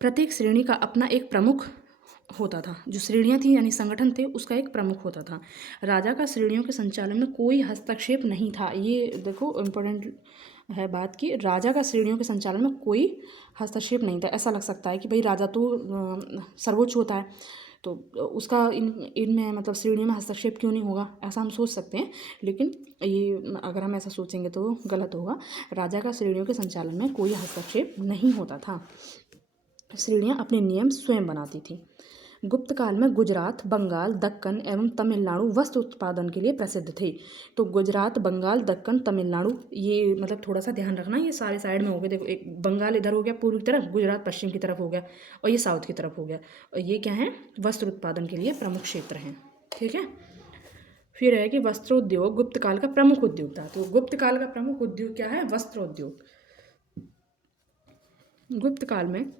प्रत्येक श्रेणी का अपना एक प्रमुख होता था। जो श्रेणियाँ थी यानी संगठन थे, उसका एक प्रमुख होता था। राजा का श्रेणियों के संचालन में कोई हस्तक्षेप नहीं था। ये देखो इम्पोर्टेंट है बात कि राजा का श्रेणियों के संचालन में कोई हस्तक्षेप नहीं था। ऐसा लग सकता है कि भाई राजा तो सर्वोच्च होता है, तो उसका इनमें मतलब श्रेणियों में हस्तक्षेप क्यों नहीं होगा, ऐसा हम सोच सकते हैं, लेकिन ये अगर हम ऐसा सोचेंगे तो गलत होगा। राजा का श्रेणियों के संचालन में कोई हस्तक्षेप नहीं होता था। श्रेणियाँ अपने नियम स्वयं बनाती थीं। गुप्त काल में गुजरात, बंगाल, दक्कन एवं तमिलनाडु वस्त्र उत्पादन के लिए प्रसिद्ध थे। तो गुजरात, बंगाल, दक्कन, तमिलनाडु, ये मतलब थोड़ा सा ध्यान रखना, ये सारे साइड में हो गए। देखो, एक बंगाल इधर हो गया पूर्व की तरफ, गुजरात पश्चिम की तरफ हो गया, और ये साउथ की तरफ हो गया। और ये क्या है, वस्त्र उत्पादन के लिए प्रमुख क्षेत्र हैं। ठीक है। फिर है कि वस्त्रोद्योग गुप्त काल का प्रमुख उद्योग था। तो गुप्त काल का प्रमुख उद्योग क्या है, वस्त्रोद्योग। गुप्त काल में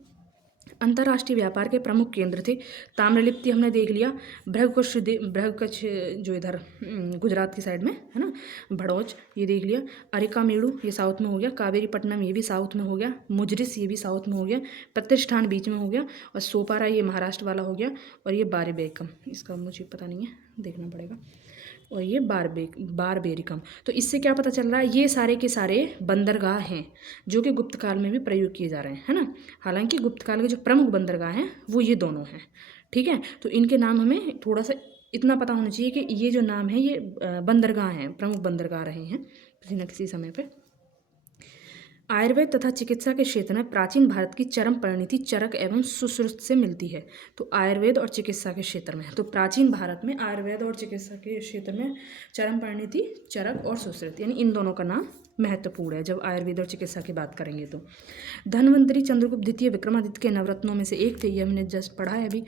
अंतर्राष्ट्रीय व्यापार के प्रमुख केंद्र थे। ताम्रलिप्ति हमने देख लिया, बृहकच्छ जो इधर गुजरात की साइड में है ना, भड़ौच, ये देख लिया। अरिकामेड़ु ये साउथ में हो गया, कावेरीपट्टनम ये भी साउथ में हो गया, मुजरिस ये भी साउथ में हो गया, प्रतिष्ठान बीच में हो गया, और सोपारा ये महाराष्ट्र वाला हो गया, और ये बारबेकम, इसका मुझे पता नहीं है, देखना पड़ेगा, और ये बारबेरिकम। तो इससे क्या पता चल रहा है, ये सारे के सारे बंदरगाह हैं जो कि गुप्त काल में भी प्रयोग किए जा रहे हैं, है ना। हालांकि गुप्त काल के जो प्रमुख बंदरगाह हैं वो ये दोनों हैं। ठीक है। तो इनके नाम हमें थोड़ा सा इतना पता होना चाहिए कि ये जो नाम है ये बंदरगाह हैं, प्रमुख बंदरगाह रहे हैं किसी न किसी समय पर। आयुर्वेद तथा चिकित्सा के क्षेत्र में प्राचीन भारत की चरम परिणति चरक एवं सुश्रुत से मिलती है। तो आयुर्वेद और चिकित्सा के क्षेत्र में, तो प्राचीन भारत में आयुर्वेद और चिकित्सा के क्षेत्र में चरम परिणति चरक और सुश्रुत, यानी इन दोनों का नाम महत्वपूर्ण है जब आयुर्वेद और चिकित्सा की बात करेंगे। तो धन्वंतरी चंद्रगुप्त द्वितीय विक्रमादित्य के नवरत्नों में से एक थे, ये हमने जस्ट पढ़ा है अभी।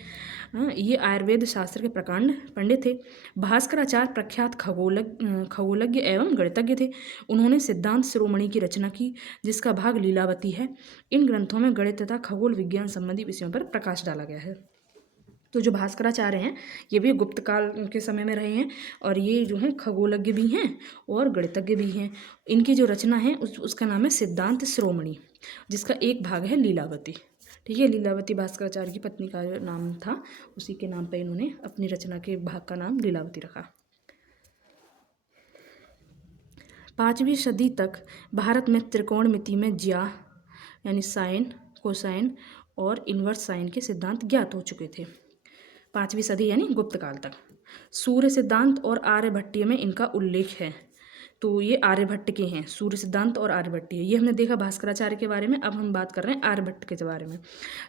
ये आयुर्वेद शास्त्र के प्रकांड पंडित थे। भास्कराचार्य प्रख्यात खगोलज्ञ एवं गणितज्ञ थे। उन्होंने सिद्धांत शिरोमणि की रचना की, जिसका भाग लीलावती है। इन ग्रंथों में गणित तथा खगोल विज्ञान संबंधी विषयों पर प्रकाश डाला गया है। तो जो भास्कराचार्य हैं ये भी गुप्त काल के समय में रहे हैं, और ये जो हैं खगोलज्ञ भी हैं और गणितज्ञ भी हैं। इनकी जो रचना है उसका नाम है सिद्धांत शिरोमणि, जिसका एक भाग है लीलावती। ठीक है, लीलावती भास्कराचार्य की पत्नी का जो नाम था, उसी के नाम पर इन्होंने अपनी रचना के भाग का नाम लीलावती रखा। 5वीं सदी तक भारत में त्रिकोणमिति में ज्या यानी साइन, कोसाइन और इन्वर्स साइन के सिद्धांत ज्ञात हो चुके थे। 5वीं सदी यानी गुप्त काल तक। सूर्य सिद्धांत और आर्यभट्टीय में इनका उल्लेख है। तो ये आर्यभट्ट के हैं, सूर्य सिद्धांत और आर्यभट्टीय, ये हमने देखा भास्कराचार्य के बारे में। अब हम बात कर रहे हैं आर्यभट्ट के बारे में।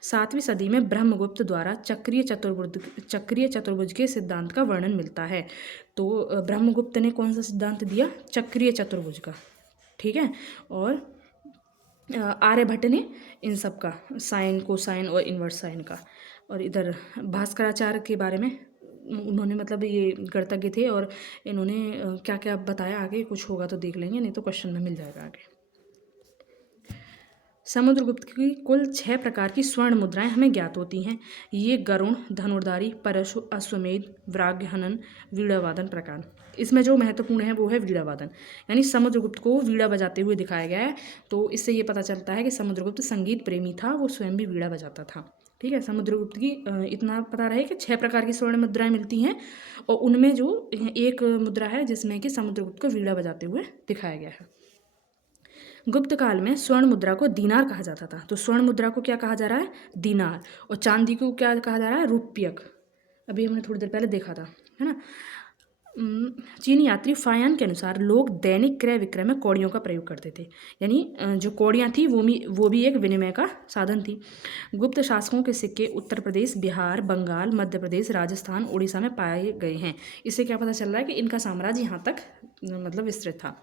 7वीं सदी में ब्रह्मगुप्त द्वारा चक्रीय चतुर्भुज के सिद्धांत का वर्णन मिलता है। तो ब्रह्मगुप्त ने कौन सा सिद्धांत दिया, चक्रीय चतुर्भुज का। ठीक है। और आर्यभट्ट ने इन सब का, साइन, कोसाइन और इन्वर्स साइन का। और इधर भास्कराचार्य के बारे में उन्होंने मतलब ये गणितज्ञ थे, और इन्होंने क्या क्या बताया, आगे कुछ होगा तो देख लेंगे, नहीं तो क्वेश्चन में मिल जाएगा आगे। समुद्रगुप्त की कुल 6 प्रकार की स्वर्ण मुद्राएं हमें ज्ञात होती हैं। ये गरुण, धनुर्धारी, परशु, अश्वमेध, व्राग्यहनन, वीणावादन प्रकार। इसमें जो महत्वपूर्ण है वो है वीणावादन, यानी समुद्रगुप्त को वीणा बजाते हुए दिखाया गया है। तो इससे ये पता चलता है कि समुद्रगुप्त संगीत प्रेमी था, वो स्वयं भी वीणा बजाता था। ठीक है। समुद्रगुप्त की इतना पता रहे कि 6 प्रकार की स्वर्ण मुद्राएं मिलती हैं, और उनमें जो एक मुद्रा है जिसमें कि समुद्रगुप्त को वीणा बजाते हुए दिखाया गया है। गुप्त काल में स्वर्ण मुद्रा को दीनार कहा जाता था। तो स्वर्ण मुद्रा को क्या कहा जा रहा है, दीनार, और चांदी को क्या कहा जा रहा है, रूप्यक। अभी हमने थोड़ी देर पहले देखा था, है ना। चीनी यात्री फायान के अनुसार लोग दैनिक क्रय विक्रय में कौड़ियों का प्रयोग करते थे, यानी जो कौड़ियाँ थी वो भी एक विनिमय का साधन थी। गुप्त शासकों के सिक्के उत्तर प्रदेश, बिहार, बंगाल, मध्य प्रदेश, राजस्थान, उड़ीसा में पाए गए हैं। इससे क्या पता चल रहा है कि इनका साम्राज्य यहाँ तक मतलब विस्तृत था।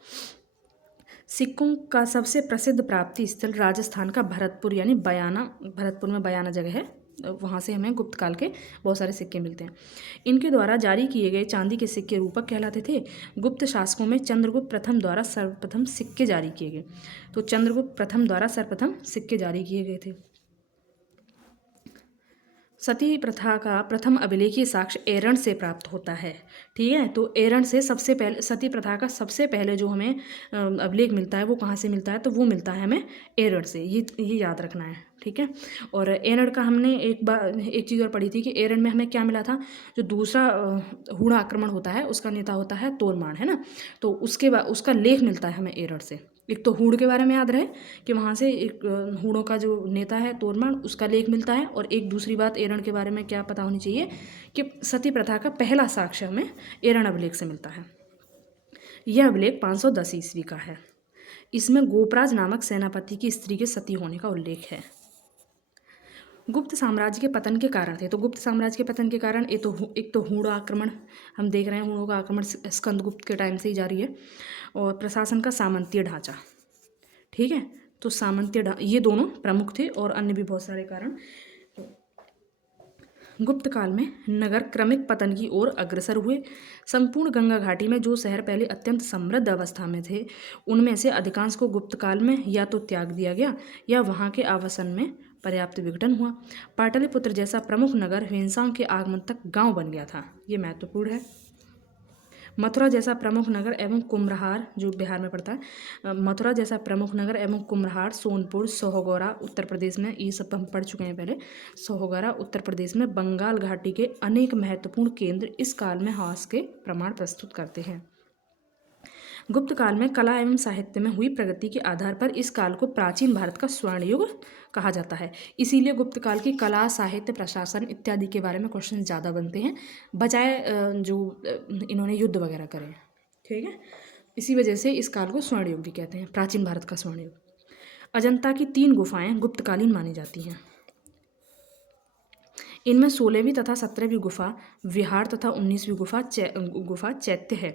सिक्कों का सबसे प्रसिद्ध प्राप्ति स्थल राजस्थान का भरतपुर यानी बयाना, भरतपुर में बयाना जगह है, वहाँ से हमें गुप्त काल के बहुत सारे सिक्के मिलते हैं। इनके द्वारा जारी किए गए चांदी के सिक्के रूपक कहलाते थे। गुप्त शासकों में चंद्रगुप्त प्रथम द्वारा सर्वप्रथम सिक्के जारी किए गए। तो चंद्रगुप्त प्रथम द्वारा सर्वप्रथम सिक्के जारी किए गए थे। सती प्रथा का प्रथम अभिलेखीय साक्ष्य एरण से प्राप्त होता है। ठीक है। तो एरण से सबसे पहले सती प्रथा का सबसे पहले जो हमें अभिलेख मिलता है वो कहाँ से मिलता है, तो वो मिलता है हमें एरण से। ये याद रखना है। ठीक है। और एरण का हमने एक चीज़ और पढ़ी थी कि एरण में हमें क्या मिला था, जो दूसरा हूणा आक्रमण होता है उसका नेता होता है तोरमान, है ना। तो उसके बाद उसका लेख मिलता है हमें एरण से। एक तो हूण के बारे में याद रहे कि वहाँ से एक हूणों का जो नेता है तोरमान, उसका लेख मिलता है। और एक दूसरी बात एरण के बारे में क्या पता होनी चाहिए कि सती प्रथा का पहला साक्ष्य हमें एरण अभिलेख से मिलता है। यह अभिलेख 510 ईस्वी का है। इसमें गोपराज नामक सेनापति की स्त्री के सती होने का उल्लेख है। गुप्त साम्राज्य के पतन के कारण थे, तो गुप्त साम्राज्य के पतन के कारण एक तो हूण आक्रमण हम देख रहे हैं, हूणों का आक्रमण स्कंदगुप्त के टाइम से ही जारी है। और प्रशासन का सामंतीय ढांचा, ठीक है, तो ये दोनों प्रमुख थे और अन्य भी बहुत सारे कारण। गुप्त काल में नगर क्रमिक पतन की ओर अग्रसर हुए। संपूर्ण गंगा घाटी में जो शहर पहले अत्यंत समृद्ध अवस्था में थे, उनमें से अधिकांश को गुप्त काल में या तो त्याग दिया गया या वहां के आवासन में पर्याप्त विघटन हुआ। पाटलिपुत्र जैसा प्रमुख नगर ह्वेनसांग के आगमन तक गांव बन गया था, ये महत्वपूर्ण है। मथुरा जैसा प्रमुख नगर एवं कुम्हरार, जो बिहार में पड़ता है, मथुरा जैसा प्रमुख नगर एवं कुम्हरार, सोनपुर, सोहगौरा उत्तर प्रदेश में, ये सब हम पढ़ चुके हैं पहले, सोहगौरा उत्तर प्रदेश में बंगाल घाटी के अनेक महत्वपूर्ण केंद्र इस काल में ह्रास के प्रमाण प्रस्तुत करते हैं। गुप्त काल में कला एवं साहित्य में हुई प्रगति के आधार पर इस काल को प्राचीन भारत का स्वर्ण युग कहा जाता है। इसीलिए गुप्त काल की कला, साहित्य, प्रशासन इत्यादि के बारे में क्वेश्चन ज़्यादा बनते हैं, बजाय जो इन्होंने युद्ध वगैरह करे, ठीक है। इसी वजह से इस काल को स्वर्ण युग भी कहते हैं, प्राचीन भारत का स्वर्ण युग। अजंता की 3 गुफाएं गुप्तकालीन मानी जाती हैं। इनमें 16वीं तथा 17वीं गुफा विहार तथा 19वीं गुफा चैत्य है।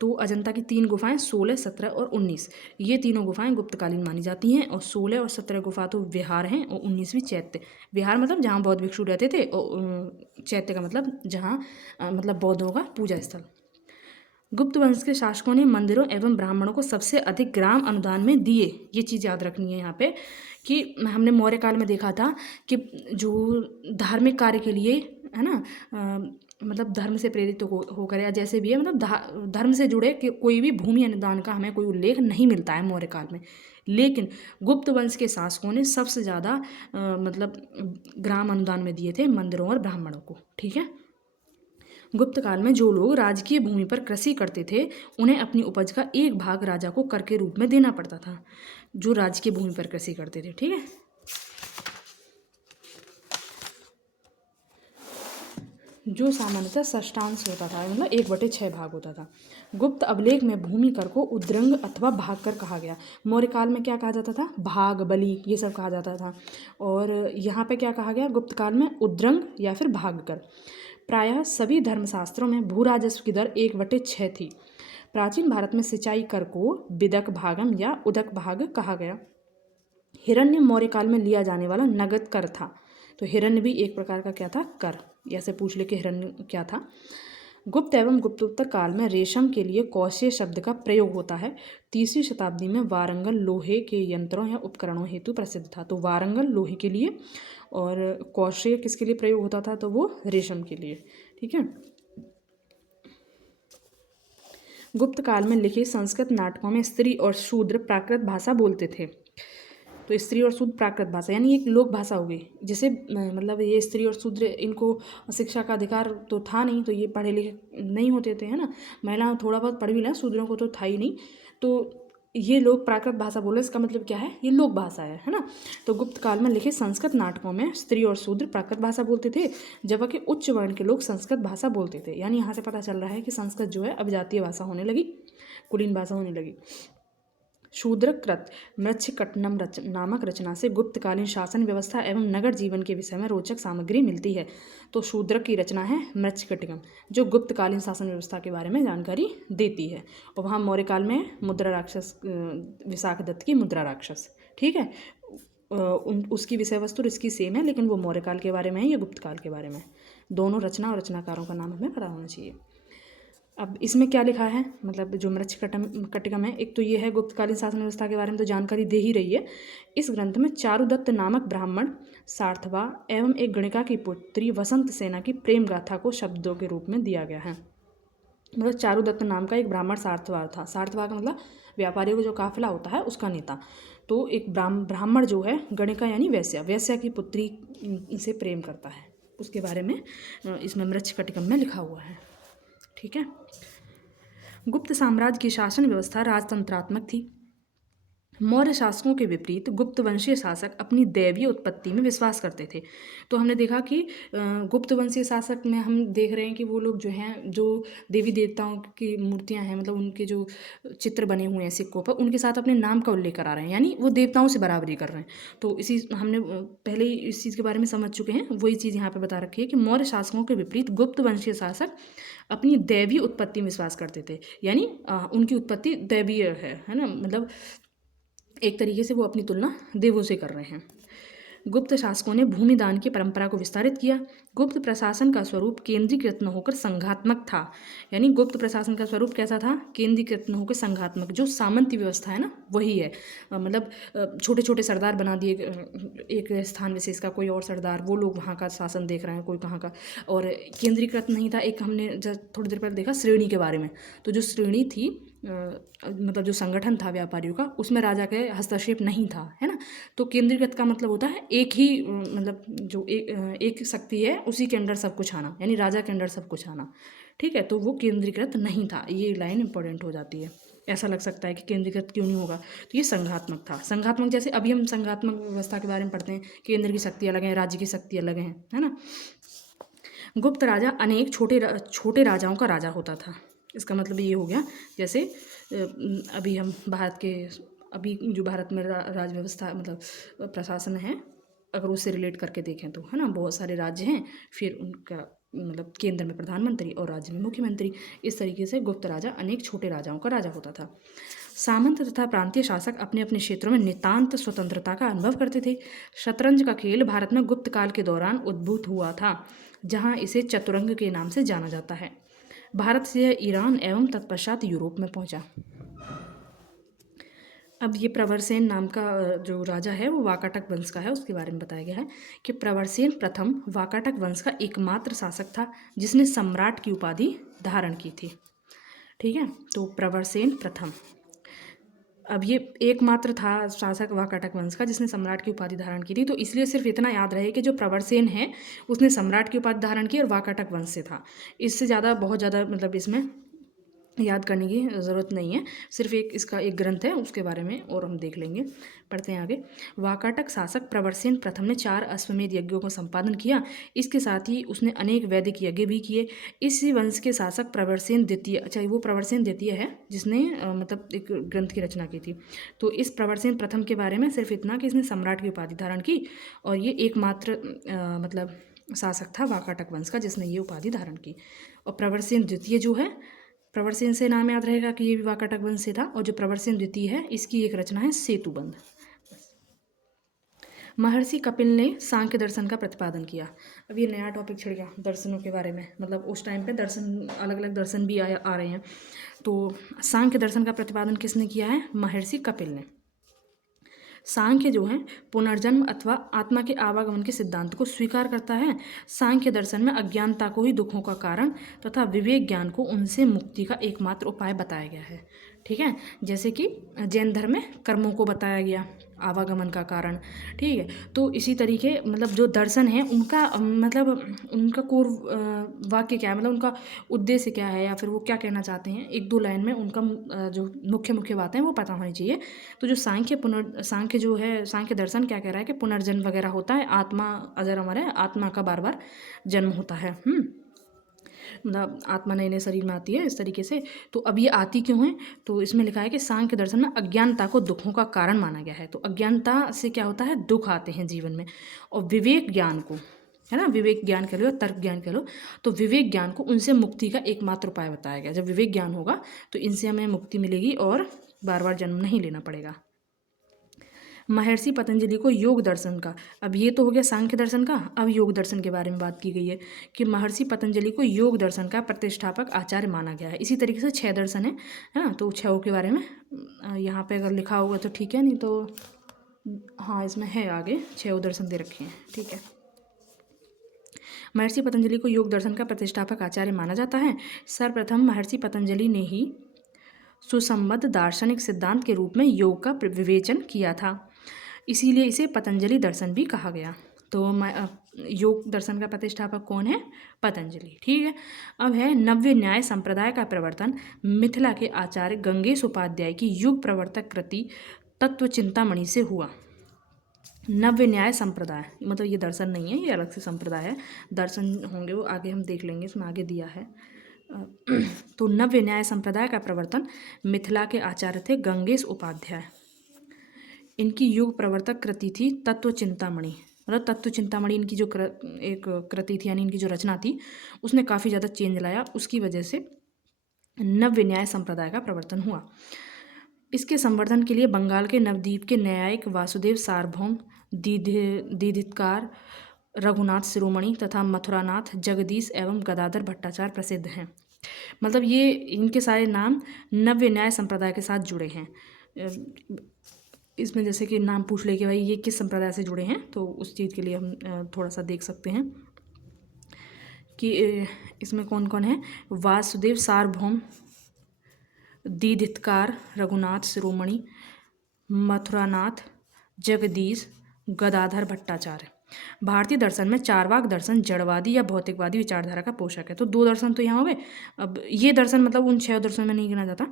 तो अजंता की 3 गुफाएं 16, 17 और 19, ये तीनों गुफाएं गुप्तकालीन मानी जाती हैं। और 16 और 17 गुफा तो विहार हैं और 19वीं चैत्य। विहार मतलब जहाँ बौद्ध भिक्षु रहते थे, और चैत्य का मतलब जहाँ मतलब बौद्धों का पूजा स्थल। गुप्त वंश के शासकों ने मंदिरों एवं ब्राह्मणों को सबसे अधिक ग्राम अनुदान में दिए। ये चीज़ याद रखनी है यहाँ पे कि हमने मौर्य काल में देखा था कि जो धार्मिक कार्य के लिए, है ना, मतलब धर्म से प्रेरित होकर या जैसे भी है, मतलब धर्म से जुड़े कि कोई भी भूमि अनुदान का हमें कोई उल्लेख नहीं मिलता है मौर्य काल में। लेकिन गुप्त वंश के शासकों ने सबसे ज़्यादा मतलब ग्राम अनुदान में दिए थे मंदिरों और ब्राह्मणों को, ठीक है। गुप्त काल में जो लोग राजकीय भूमि पर कृषि करते थे, उन्हें अपनी उपज का एक भाग राजा को कर के रूप में देना पड़ता था, जो राजकीय भूमि पर कृषि करते थे, ठीक है। जो सामान्यतः षष्ठांश होता था, मतलब 1/6 भाग होता था। गुप्त अभिलेख में भूमि कर को उद्रंग अथवा भाग कर कहा गया। मौर्य काल में क्या कहा जाता था? भाग, बलि, ये सब कहा जाता था। और यहाँ पे क्या कहा गया? गुप्त काल में उद्रंग या फिर भाग कर। प्रायः सभी धर्मशास्त्रों में भू राजस्व की दर 1/6 थी। प्राचीन भारत में सिंचाई कर को विदक भागम या उदक भाग कहा गया। हिरण्य मौर्य काल में लिया जाने वाला नगद कर था। तो हिरण्य भी एक प्रकार का क्या था? कर। ऐसे पूछ ले कि हिरण्य क्या था। गुप्त एवं गुप्तोत्तर काल में रेशम के लिए कौशेय शब्द का प्रयोग होता है। 3वीं शताब्दी में वारंगल लोहे के यंत्रों या उपकरणों हेतु प्रसिद्ध था। तो वारंगल लोहे के लिए और कौशेय किसके लिए प्रयोग होता था? तो वो रेशम के लिए, ठीक है। गुप्त काल में लिखे संस्कृत नाटकों में स्त्री और शूद्र प्राकृत भाषा बोलते थे। तो स्त्री और शूद्र प्राकृत भाषा यानी एक लोक भाषा हो गई। जैसे मतलब ये स्त्री और शूद्र, इनको शिक्षा का अधिकार तो था नहीं, तो ये पढ़े लिखे नहीं होते थे, है ना। महिला थोड़ा बहुत पढ़ भी लें, शूद्रों को तो था ही नहीं। तो ये लोग प्राकृत भाषा बोले, इसका मतलब क्या है? ये लोक भाषा है ना। तो गुप्त काल में लिखे संस्कृत नाटकों में स्त्री और शूद्र प्राकृत भाषा बोलते थे, जबकि उच्च वर्ण के लोग संस्कृत भाषा बोलते थे। यानी यहाँ से पता चल रहा है कि संस्कृत जो है अब जातीय भाषा होने लगी, कुलीन भाषा होने लगी। शूद्रकृत मृच्छकटनम नामक रचना से गुप्तकालीन शासन व्यवस्था एवं नगर जीवन के विषय में रोचक सामग्री मिलती है। तो शूद्रक की रचना है मृच्छकटिकम, जो गुप्तकालीन शासन व्यवस्था के बारे में जानकारी देती है। और वहाँ मौर्य काल में मुद्रा राक्षस, विशाखदत्त की मुद्रा राक्षस, ठीक है, उसकी विषय वस्तु इसकी सेम है, लेकिन वो मौर्य काल के बारे में है या गुप्त काल के बारे में। दोनों रचना और रचनाकारों का नाम हमें पता होना चाहिए। अब इसमें क्या लिखा है, मतलब जो मृच्छकटिकम है, एक तो ये है गुप्तकालीन शासन व्यवस्था के बारे में तो जानकारी दे ही रही है। इस ग्रंथ में चारुदत्त नामक ब्राह्मण, सार्थवा एवं एक गणिका की पुत्री वसंत सेना की प्रेम गाथा को शब्दों के रूप में दिया गया है। मतलब चारुदत्त नाम का एक ब्राह्मण सार्थवा था। सार्थवा का मतलब व्यापारियों का जो काफिला होता है उसका नेता। तो एक ब्राह्मण जो है, गणिका यानी वैश्या की पुत्री से प्रेम करता है, उसके बारे में इसमें मृच्छकटिकम में लिखा हुआ है, ठीक है। गुप्त साम्राज्य की शासन व्यवस्था राजतंत्रात्मक थी। मौर्य शासकों के विपरीत गुप्त वंशीय शासक अपनी दैवीय उत्पत्ति में विश्वास करते थे। तो हमने देखा कि गुप्त वंशीय शासक में हम देख रहे हैं कि वो लोग जो हैं, जो देवी देवताओं की मूर्तियां हैं, मतलब उनके जो चित्र बने हुए हैं सिक्कों पर, उनके साथ अपने नाम का उल्लेख करा रहे हैं, यानी वो देवताओं से बराबरी कर रहे हैं। तो इसी हमने पहले ही इस चीज़ के बारे में समझ चुके हैं। वही चीज़ यहाँ पर बता रखी है कि मौर्य शासकों के विपरीत गुप्त वंशीय शासक अपनी दैवीय उत्पत्ति में विश्वास करते थे, यानी उनकी उत्पत्ति दैवीय है ना, मतलब एक तरीके से वो अपनी तुलना देवों से कर रहे हैं। गुप्त शासकों ने भूमि दान की परंपरा को विस्तारित किया। गुप्त प्रशासन का स्वरूप केंद्रीकृत न होकर संघात्मक था, यानी गुप्त प्रशासन का स्वरूप कैसा था? केंद्रीकृत न होकर संघात्मक। जो सामंती व्यवस्था है ना, वही है। मतलब छोटे छोटे सरदार बना दिए, एक स्थान विशेष का कोई और सरदार, वो लोग वहाँ का शासन देख रहे हैं, कोई कहाँ का। और केंद्रीकृत नहीं था। एक हमने थोड़ी देर पहले देखा श्रेणी के बारे में, तो जो श्रेणी थी, मतलब जो संगठन था व्यापारियों का, उसमें राजा के हस्तक्षेप नहीं था, है ना। तो केंद्रीकृत का मतलब होता है एक ही, मतलब जो एक शक्ति है उसी के अंडर सब कुछ आना, यानी राजा के अंडर सब कुछ आना। ठीक है, तो वो केंद्रीकृत नहीं था। ये लाइन इंपॉर्टेंट हो जाती है। ऐसा लग सकता है कि केंद्रीकृत क्यों नहीं होगा, तो ये संघात्मक था। संघात्मक जैसे अभी हम संघात्मक व्यवस्था के बारे में पढ़ते हैं, केंद्र की शक्ति अलग है, राज्य की शक्ति अलग है ना। गुप्त राजा अनेक छोटे राजाओं का राजा होता था। इसका मतलब ये हो गया, जैसे अभी हम भारत के, अभी जो भारत में राज व्यवस्था, मतलब प्रशासन है, अगर उससे रिलेट करके देखें तो, है ना, बहुत सारे राज्य हैं, फिर उनका मतलब केंद्र में प्रधानमंत्री और राज्य में मुख्यमंत्री। इस तरीके से गुप्त राजा अनेक छोटे राजाओं का राजा होता था। सामंत तथा प्रांतीय शासक अपने अपने क्षेत्रों में नितांत स्वतंत्रता का अनुभव करते थे। शतरंज का खेल भारत में गुप्त काल के दौरान उद्भूत हुआ था, जहां इसे चतुरंग के नाम से जाना जाता है। भारत से यह ईरान एवं तत्पश्चात यूरोप में पहुंचा। अब ये प्रवरसेन नाम का जो राजा है वो वाकाटक वंश का है। उसके बारे में बताया गया है कि प्रवरसेन प्रथम वाकाटक वंश का एकमात्र शासक था जिसने सम्राट की उपाधि धारण की थी। ठीक है, तो प्रवरसेन प्रथम, अब ये एकमात्र था शासक वाकाटक वंश का जिसने सम्राट की उपाधि धारण की थी। तो इसलिए सिर्फ इतना याद रहे कि जो प्रवरसेन है उसने सम्राट की उपाधि धारण की और वाकाटक वंश से था। इससे ज़्यादा, बहुत ज़्यादा मतलब इसमें याद करने की ज़रूरत नहीं है। सिर्फ इसका एक ग्रंथ है, उसके बारे में और हम देख लेंगे। पढ़ते हैं आगे। वाकाटक शासक प्रवरसेन प्रथम ने 4 अश्वमेध यज्ञों का संपादन किया। इसके साथ ही उसने अनेक वैदिक यज्ञ भी किए। इसी वंश के शासक प्रवरसेन द्वितीय, अच्छा वो प्रवरसेन द्वितीय है जिसने मतलब एक ग्रंथ की रचना की थी। तो इस प्रवरसेन प्रथम के बारे में सिर्फ इतना कि इसने सम्राट की उपाधि धारण की और ये एकमात्र मतलब शासक था वाकाटक वंश का जिसने ये उपाधि धारण की। और प्रवरसेन द्वितीय जो है, प्रवरसेन से नाम याद रहेगा कि ये भी वाकाटक वंश से था। और जो प्रवरसेन द्वितीय है इसकी एक रचना है सेतुबंध। महर्षि कपिल ने सांख्य दर्शन का प्रतिपादन किया। अब ये नया टॉपिक छिड़ गया दर्शनों के बारे में, मतलब उस टाइम पे दर्शन, अलग अलग दर्शन भी आ रहे हैं। तो सांख्य दर्शन का प्रतिपादन किसने किया है? महर्षि कपिल ने। सांख्य जो है पुनर्जन्म अथवा आत्मा के आवागमन के सिद्धांत को स्वीकार करता है। सांख्य दर्शन में अज्ञानता को ही दुखों का कारण तथा विवेक ज्ञान को उनसे मुक्ति का एकमात्र उपाय बताया गया है। ठीक है, जैसे कि जैन धर्म में कर्मों को बताया गया आवागमन का कारण। ठीक है, तो इसी तरीके मतलब जो दर्शन है उनका मतलब उनका कोर वाक्य क्या है, मतलब उनका उद्देश्य क्या है, या फिर वो क्या कहना चाहते हैं, 1-2 लाइन में उनका जो मुख्य मुख्य बातें हैं वो पता होनी चाहिए। तो जो सांख्य जो है, सांख्य दर्शन क्या कह रहा है कि पुनर्जन्म वगैरह होता है, आत्मा अजर अमर है, आत्मा का बार बार जन्म होता है। मतलब आत्मा नए नए शरीर में आती है इस तरीके से। तो अब ये आती क्यों है? तो इसमें लिखा है कि सांख्य दर्शन में अज्ञानता को दुखों का कारण माना गया है। तो अज्ञानता से क्या होता है? दुख आते हैं जीवन में। और विवेक ज्ञान को, है ना, विवेक ज्ञान कह लो या तर्क ज्ञान कह लो, तो विवेक ज्ञान को उनसे मुक्ति का एकमात्र उपाय बताया गया। जब विवेक ज्ञान होगा तो इनसे हमें मुक्ति मिलेगी और बार बार जन्म नहीं लेना पड़ेगा। महर्षि पतंजलि को योग दर्शन का, अब ये तो हो गया सांख्य दर्शन का, अब योग दर्शन के बारे में बात की गई है कि महर्षि पतंजलि को योग दर्शन का प्रतिष्ठापक आचार्य माना गया है। इसी तरीके से 6 दर्शन है ना, तो 6 के बारे में यहाँ पे अगर लिखा होगा तो ठीक है, नहीं तो हाँ इसमें है आगे 6 दर्शन दे रखे हैं। ठीक है, महर्षि पतंजलि को योग दर्शन का प्रतिष्ठापक आचार्य माना जाता है। सर्वप्रथम महर्षि पतंजलि ने ही सुसंबद्ध दार्शनिक सिद्धांत के रूप में योग का विवेचन किया था, इसीलिए इसे पतंजलि दर्शन भी कहा गया। तो योग दर्शन का प्रतिष्ठापक कौन है? पतंजलि। ठीक है, अब है नव्य न्याय संप्रदाय का प्रवर्तन। मिथिला के आचार्य गंगेश उपाध्याय की युग प्रवर्तक कृति तत्व चिंतामणि से हुआ। नव्य न्याय संप्रदाय, मतलब ये दर्शन नहीं है, ये अलग से संप्रदाय है। दर्शन होंगे वो आगे हम देख लेंगे, इसमें आगे दिया है। तो नव्य न्याय संप्रदाय का प्रवर्तन मिथिला के आचार्य थे गंगेश उपाध्याय। इनकी युग प्रवर्तक कृति थी तत्व चिंतामणि। मतलब तत्व चिंतामणि इनकी जो एक कृति थी, यानी इनकी जो रचना थी, उसने काफ़ी ज़्यादा चेंज लाया। उसकी वजह से नव्य न्याय संप्रदाय का प्रवर्तन हुआ। इसके संवर्धन के लिए बंगाल के नवद्वीप के न्यायिक वासुदेव सार्वभौम, दीधितकार रघुनाथ शिरोमणि तथा मथुरानाथ जगदीश एवं गदाधर भट्टाचार्य प्रसिद्ध हैं। मतलब ये इनके सारे नाम नव्य न्याय संप्रदाय के साथ जुड़े हैं। इसमें जैसे कि नाम पूछ ले कि भाई ये किस संप्रदाय से जुड़े हैं, तो उस चीज़ के लिए हम थोड़ा सा देख सकते हैं कि इसमें कौन कौन है। वासुदेव सार्वभौम, दीधितकार रघुनाथ शिरोमणि, मथुरानाथ जगदीश, गदाधर भट्टाचार्य। भारतीय दर्शन में चारवाक दर्शन जड़वादी या भौतिकवादी विचारधारा का पोषक है। तो 2 दर्शन तो यहाँ हो गए। अब ये दर्शन मतलब उन 6 दर्शन में नहीं गिना जाता।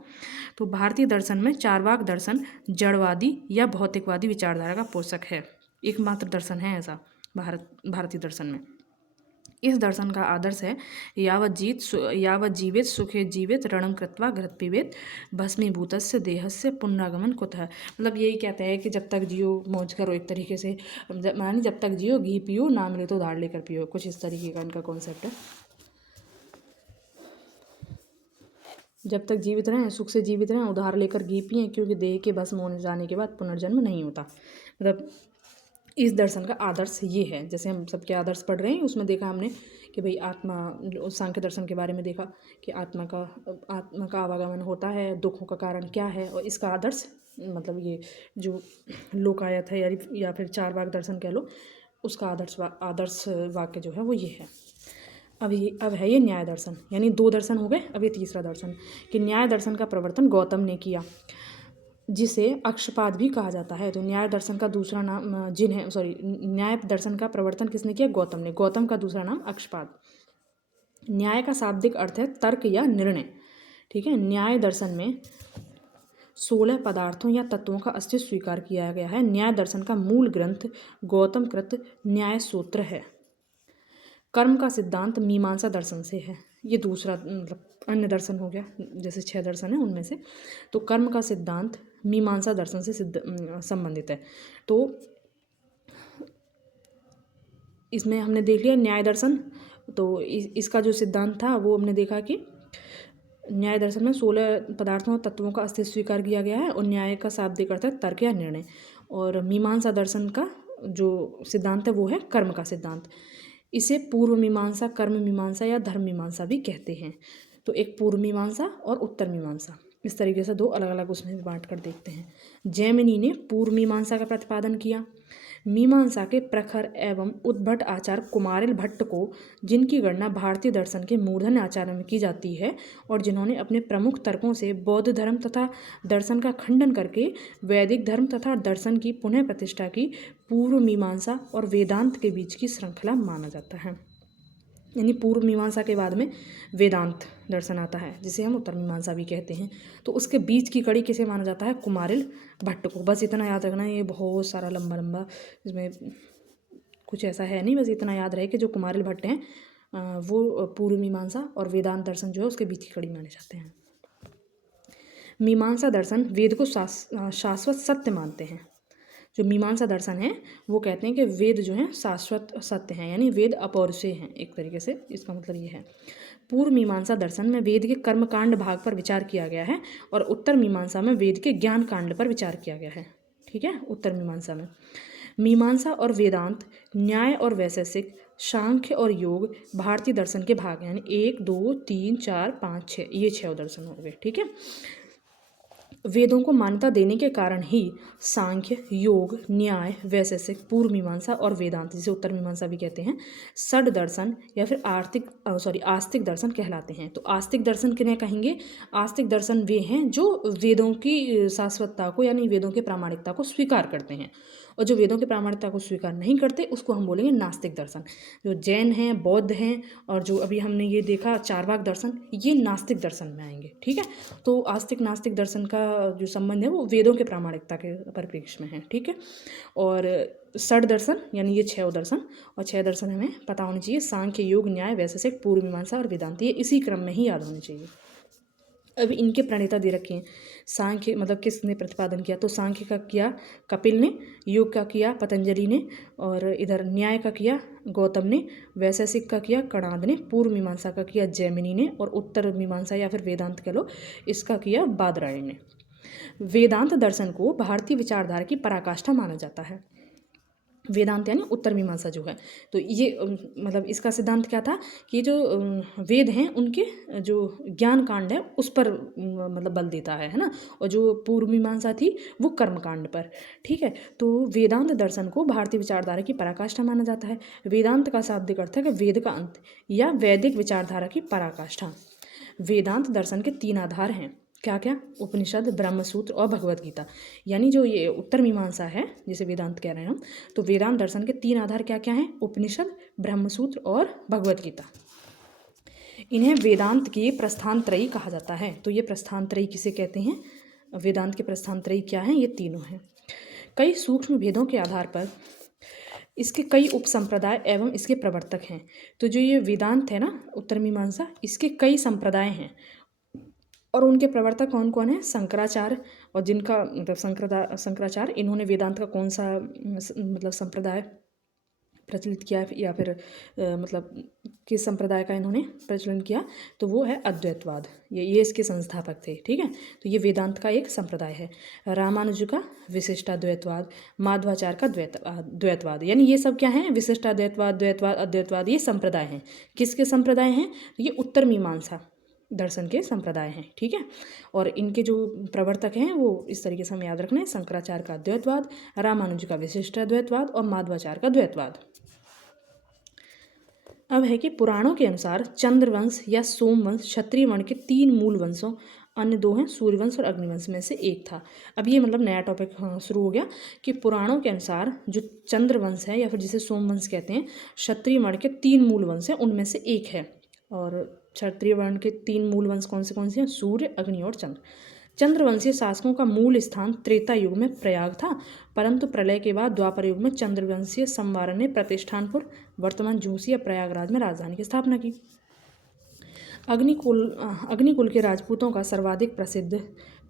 तो भारतीय दर्शन में चारवाक दर्शन जड़वादी या भौतिकवादी विचारधारा का पोषक है। एकमात्र दर्शन है ऐसा भारतीय दर्शन में। इस दर्शन का आदर्श है यावत जीवित सुखे जीवित रणम कृत्वा घृत पिबेत भस्मीभूतस्य देहस्य पुनरागमन कुतः। मतलब यही कहते हैं कि जब तक जियो मौज करो, एक तरीके से मानी जब तक जियो घी पियो, ना मिले तो उधार लेकर पियो, कुछ इस तरीके का इनका कॉन्सेप्ट है। जब तक जीवित रहें, सुख से जीवित रहें, उधार लेकर घी पिएं, क्योंकि देह के भस्म होने जाने के बाद पुनर्जन्म नहीं होता। मतलब इस दर्शन का आदर्श ये है। जैसे हम सबके आदर्श पढ़ रहे हैं, उसमें देखा हमने कि भाई आत्मा, सांख्य दर्शन के बारे में देखा कि आत्मा का आवागमन होता है, दुखों का कारण क्या है, और इसका आदर्श मतलब ये जो लोकायत है या फिर चारवाक दर्शन कह लो, उसका आदर्श वाक्य जो है वो ये है। अब है ये न्याय दर्शन, यानी 2 दर्शन हो गए। अब ये तीसरा दर्शन कि न्याय दर्शन का प्रवर्तन गौतम ने किया, जिसे अक्षपाद भी कहा जाता है। तो न्याय दर्शन का दूसरा नाम न्याय दर्शन का प्रवर्तन किसने किया? गौतम ने। गौतम का दूसरा नाम अक्षपाद। न्याय का शाब्दिक अर्थ है तर्क या निर्णय। ठीक है। न्याय दर्शन में 16 पदार्थों या तत्वों का अस्तित्व स्वीकार किया गया है। न्याय दर्शन का मूल ग्रंथ गौतम कृत न्याय सूत्र है। कर्म का सिद्धांत मीमांसा दर्शन से है। ये दूसरा मतलब अन्य दर्शन हो गया, जैसे 6 दर्शन है उनमें से। तो कर्म का सिद्धांत मीमांसा दर्शन से संबंधित है। तो इसमें हमने देख लिया न्याय दर्शन। तो इसका जो सिद्धांत था वो हमने देखा कि न्याय दर्शन में 16 पदार्थों और तत्वों का अस्तित्व स्वीकार किया गया है, और न्याय का शाब्दिक अर्थ है तर्क या निर्णय। और मीमांसा दर्शन का जो सिद्धांत है वो है कर्म का सिद्धांत। इसे पूर्व मीमांसा, कर्म मीमांसा या धर्म मीमांसा भी कहते हैं। तो एक पूर्व मीमांसा और उत्तर मीमांसा, इस तरीके से 2 अलग अलग उसमें बांट कर देखते हैं। जैमिनी ने पूर्व मीमांसा का प्रतिपादन किया। मीमांसा के प्रखर एवं उद्भट आचार्य कुमारिल भट्ट को, जिनकी गणना भारतीय दर्शन के मूर्धन्य आचार्य में की जाती है और जिन्होंने अपने प्रमुख तर्कों से बौद्ध धर्म तथा दर्शन का खंडन करके वैदिक धर्म तथा दर्शन की पुनः प्रतिष्ठा की, पूर्व मीमांसा और वेदांत के बीच की श्रृंखला माना जाता है। यानी पूर्व मीमांसा के बाद में वेदांत दर्शन आता है, जिसे हम उत्तर मीमांसा भी कहते हैं। तो उसके बीच की कड़ी किसे माना जाता है? कुमारिल भट्ट को। बस इतना याद रखना, ये बहुत सारा लंबा इसमें कुछ ऐसा है नहीं, बस इतना याद रहे कि जो कुमारिल भट्ट हैं वो पूर्व मीमांसा और वेदांत दर्शन जो है उसके बीच की कड़ी माने जाते हैं। मीमांसा दर्शन वेद को शाश्वत सत्य मानते हैं। जो मीमांसा दर्शन है वो कहते हैं कि वेद जो हैं शाश्वत सत्य हैं, यानी वेद अपौरुषेय हैं एक तरीके से, इसका मतलब ये है। पूर्व मीमांसा दर्शन में वेद के कर्मकांड भाग पर विचार किया गया है, और उत्तर मीमांसा में वेद के ज्ञान कांड पर विचार किया गया है। ठीक है। उत्तर मीमांसा में मीमांसा और वेदांत, न्याय और वैशेषिक, सांख्य और योग भारतीय दर्शन के भाग हैं। यानी 1 2 3 4 5 6 ये 6 दर्शन हो गए। ठीक है। वेदों को मान्यता देने के कारण ही सांख्य, योग, न्याय, वैशेषिक, पूर्व मीमांसा और वेदांत, जिसे उत्तर मीमांसा भी कहते हैं, षड दर्शन या फिर आस्तिक दर्शन कहलाते हैं। तो आस्तिक दर्शन किन्हें कहेंगे? आस्तिक दर्शन वे हैं जो वेदों की शाश्वतता को, यानी वेदों के प्रामाणिकता को स्वीकार करते हैं, और जो वेदों की प्रामाणिकता को स्वीकार नहीं करते उसको हम बोलेंगे नास्तिक दर्शन। जो जैन हैं, बौद्ध हैं, और जो अभी हमने ये देखा चारवाक दर्शन, ये नास्तिक दर्शन में आएंगे। ठीक है। तो आस्तिक नास्तिक दर्शन का जो संबंध है वो वेदों के प्रामाणिकता के परिप्रेक्ष्य में है, ठीक है। और षड दर्शन यानी ये 6 दर्शन, और 6 दर्शन हमें पता होनी चाहिए, सांख्य, योग, न्याय, वैशेषिक, पूर्व मीमांसा और वेदांत, ये इसी क्रम में ही याद होने चाहिए। अब इनके प्रणेता दे रखे हैं। सांख्य मतलब किसने प्रतिपादन किया, तो सांख्य का किया कपिल ने, योग का किया पतंजलि ने, और इधर न्याय का किया गौतम ने, वैशेषिक का किया कणाद ने, पूर्व मीमांसा का किया जैमिनी ने, और उत्तर मीमांसा या फिर वेदांत कह लो इसका किया बादरायण ने। वेदांत दर्शन को भारतीय विचारधारा की पराकाष्ठा माना जाता है। वेदांत यानी उत्तर मीमांसा जो है, तो ये मतलब इसका सिद्धांत क्या था कि जो वेद हैं उनके जो ज्ञान कांड है उस पर मतलब बल देता है ना, और जो पूर्व मीमांसा थी वो कर्म कांड पर, ठीक है। तो वेदांत दर्शन को भारतीय विचारधारा की पराकाष्ठा माना जाता है। वेदांत का शाब्दिक अर्थ है कि वेद का अंत या वैदिक विचारधारा की पराकाष्ठा। वेदांत दर्शन के 3 आधार हैं, क्या क्या, उपनिषद, ब्रह्मसूत्र और भगवत गीता। यानी जो ये उत्तर मीमांसा है जिसे वेदांत कह रहे हैं हम, तो वेदांत दर्शन के 3 आधार क्या क्या हैं, उपनिषद, ब्रह्मसूत्र और भगवत गीता। इन्हें वेदांत की प्रस्थानत्रयी कहा जाता है। तो ये प्रस्थानत्रयी किसे कहते हैं, वेदांत के प्रस्थानत्रयी क्या हैं, ये तीनों हैं। कई सूक्ष्म भेदों के आधार पर इसके कई उपसंप्रदाय एवं इसके प्रवर्तक हैं। तो जो ये वेदांत है ना उत्तर मीमांसा, इसके कई संप्रदाय हैं और उनके प्रवर्तक कौन कौन है, शंकराचार्य, और जिनका मतलब शंकराचार्य, इन्होंने वेदांत का कौन सा मतलब संप्रदाय प्रचलित किया या फिर मतलब किस संप्रदाय का इन्होंने प्रचलन किया, तो वो है अद्वैतवाद। ये इसके संस्थापक थे, ठीक है। तो ये वेदांत का एक संप्रदाय है। रामानुज का विशिष्टाद्वैतवाद, माध्वाचार्य का द्वैतवाद, यानी ये सब क्या है, विशिष्टाद्वैतवाद, द्वैतवाद, अद्वैतवाद, ये संप्रदाय हैं। किसके संप्रदाय हैं, तो ये उत्तर मीमांसा दर्शन के संप्रदाय हैं, ठीक है। और इनके जो प्रवर्तक हैं वो इस तरीके से हमें याद रखना है, शंकराचार्य का द्वैतवाद, रामानुज का विशिष्टाद्वैतवाद और माध्वाचार्य का द्वैतवाद। अब है कि पुराणों के अनुसार चंद्रवंश या सोमवंश क्षत्रिय वर्ण के 3 मूल वंशों, अन्य 2 हैं सूर्यवंश और अग्निवंश में से एक था। अब ये मतलब नया टॉपिक शुरू हो गया कि पुराणों के अनुसार जो चंद्रवंश है या फिर जिसे सोमवंश कहते हैं, क्षत्रिय वर्ण के 3 मूल वंश हैं, उनमें से एक है। और क्षत्रिय वर्ण के 3 मूल वंश कौन से हैं, सूर्य, अग्नि और चंद्र। चंद्रवंशीय शासकों का मूल स्थान त्रेता युग में प्रयाग था, परंतु प्रलय के बाद द्वापर युग में चंद्रवंशीय संवार ने प्रतिष्ठानपुर, वर्तमान झूसी या प्रयागराज में राजधानी की स्थापना की। अग्निकुल के राजपूतों का सर्वाधिक प्रसिद्ध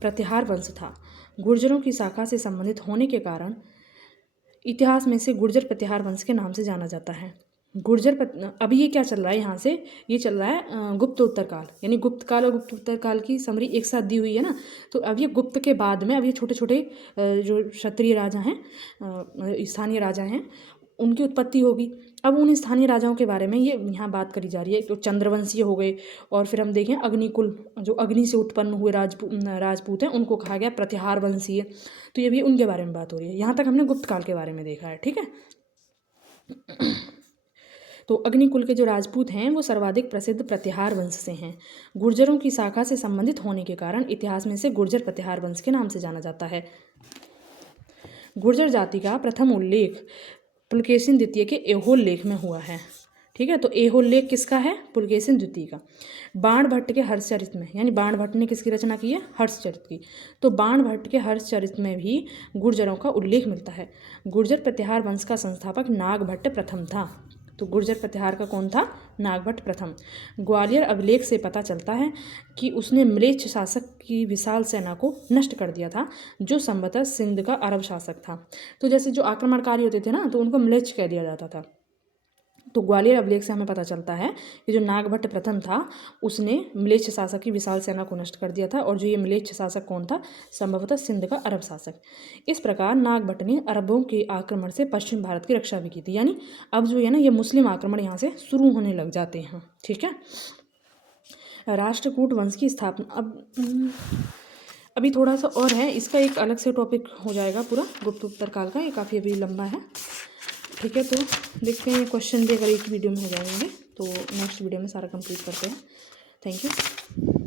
प्रतिहार वंश था। गुर्जरों की शाखा से संबंधित होने के कारण इतिहास में इसे गुर्जर प्रतिहार वंश के नाम से जाना जाता है। अभी ये क्या चल रहा है, यहाँ से ये चल रहा है गुप्तोत्तर काल, यानी गुप्त काल और गुप्तोत्तर काल की समरी एक साथ दी हुई है ना। तो अब ये गुप्त के बाद में अब ये छोटे छोटे जो क्षत्रिय राजा हैं, स्थानीय राजा हैं, उनकी उत्पत्ति होगी। अब उन स्थानीय राजाओं के बारे में ये यहाँ बात करी जा रही है। तो चंद्रवंशीय हो गए, और फिर हम देखें अग्निकुल, जो अग्नि से उत्पन्न हुए राजपूत हैं, उनको कहा गया प्रतिहार वंशीय। तो ये भी उनके बारे में बात हो रही है। यहाँ तक हमने गुप्त काल के बारे में देखा है, ठीक है। तो अग्निकुल के जो राजपूत हैं वो सर्वाधिक प्रसिद्ध प्रतिहार वंश से हैं। गुर्जरों की शाखा से संबंधित होने के कारण इतिहास में से गुर्जर प्रतिहार वंश के नाम से जाना जाता है। गुर्जर जाति का प्रथम उल्लेख पुलकेशिन द्वितीय के ऐहोल लेख में हुआ है, ठीक है। तो ऐहोल लेख किसका है, पुलकेशिन द्वितीय का। बाणभट्ट के हर्षचरित में, यानी बाणभट्ट ने किसकी रचना की है, हर्षचरित की। तो बाणभट्ट के हर्षचरित में भी गुर्जरों का उल्लेख मिलता है। गुर्जर प्रतिहार वंश का संस्थापक नागभट्ट प्रथम था। तो गुर्जर प्रतिहार का कौन था, नागभट्ट प्रथम। ग्वालियर अभिलेख से पता चलता है कि उसने म्लेच्छ शासक की विशाल सेना को नष्ट कर दिया था, जो संभवतः सिंध का अरब शासक था। तो जैसे जो आक्रमणकारी होते थे ना, तो उनको म्लेच्छ कह दिया जाता था। तो ग्वालियर अभिलेख से हमें पता चलता है कि जो नागभट्ट प्रथम था उसने म्लेच्छ शासक की विशाल सेना को नष्ट कर दिया था, और जो ये म्लेच्छ शासक कौन था, संभवतः सिंध का अरब शासक। इस प्रकार नागभट्ट ने अरबों के आक्रमण से पश्चिम भारत की रक्षा भी की थी। यानी अब जो है ना, ये मुस्लिम आक्रमण यहाँ से शुरू होने लग जाते हैं, ठीक है। राष्ट्रकूट वंश की स्थापना, अब अभी थोड़ा सा और है, इसका एक अलग से टॉपिक हो जाएगा पूरा गुप्तोत्तर काल का, ये काफ़ी अभी लंबा है, ठीक है। तो देखते हैं क्वेश्चन भी अगर एक वीडियो में हो जाएंगे, तो नेक्स्ट वीडियो में सारा कंप्लीट करते हैं। Thank you.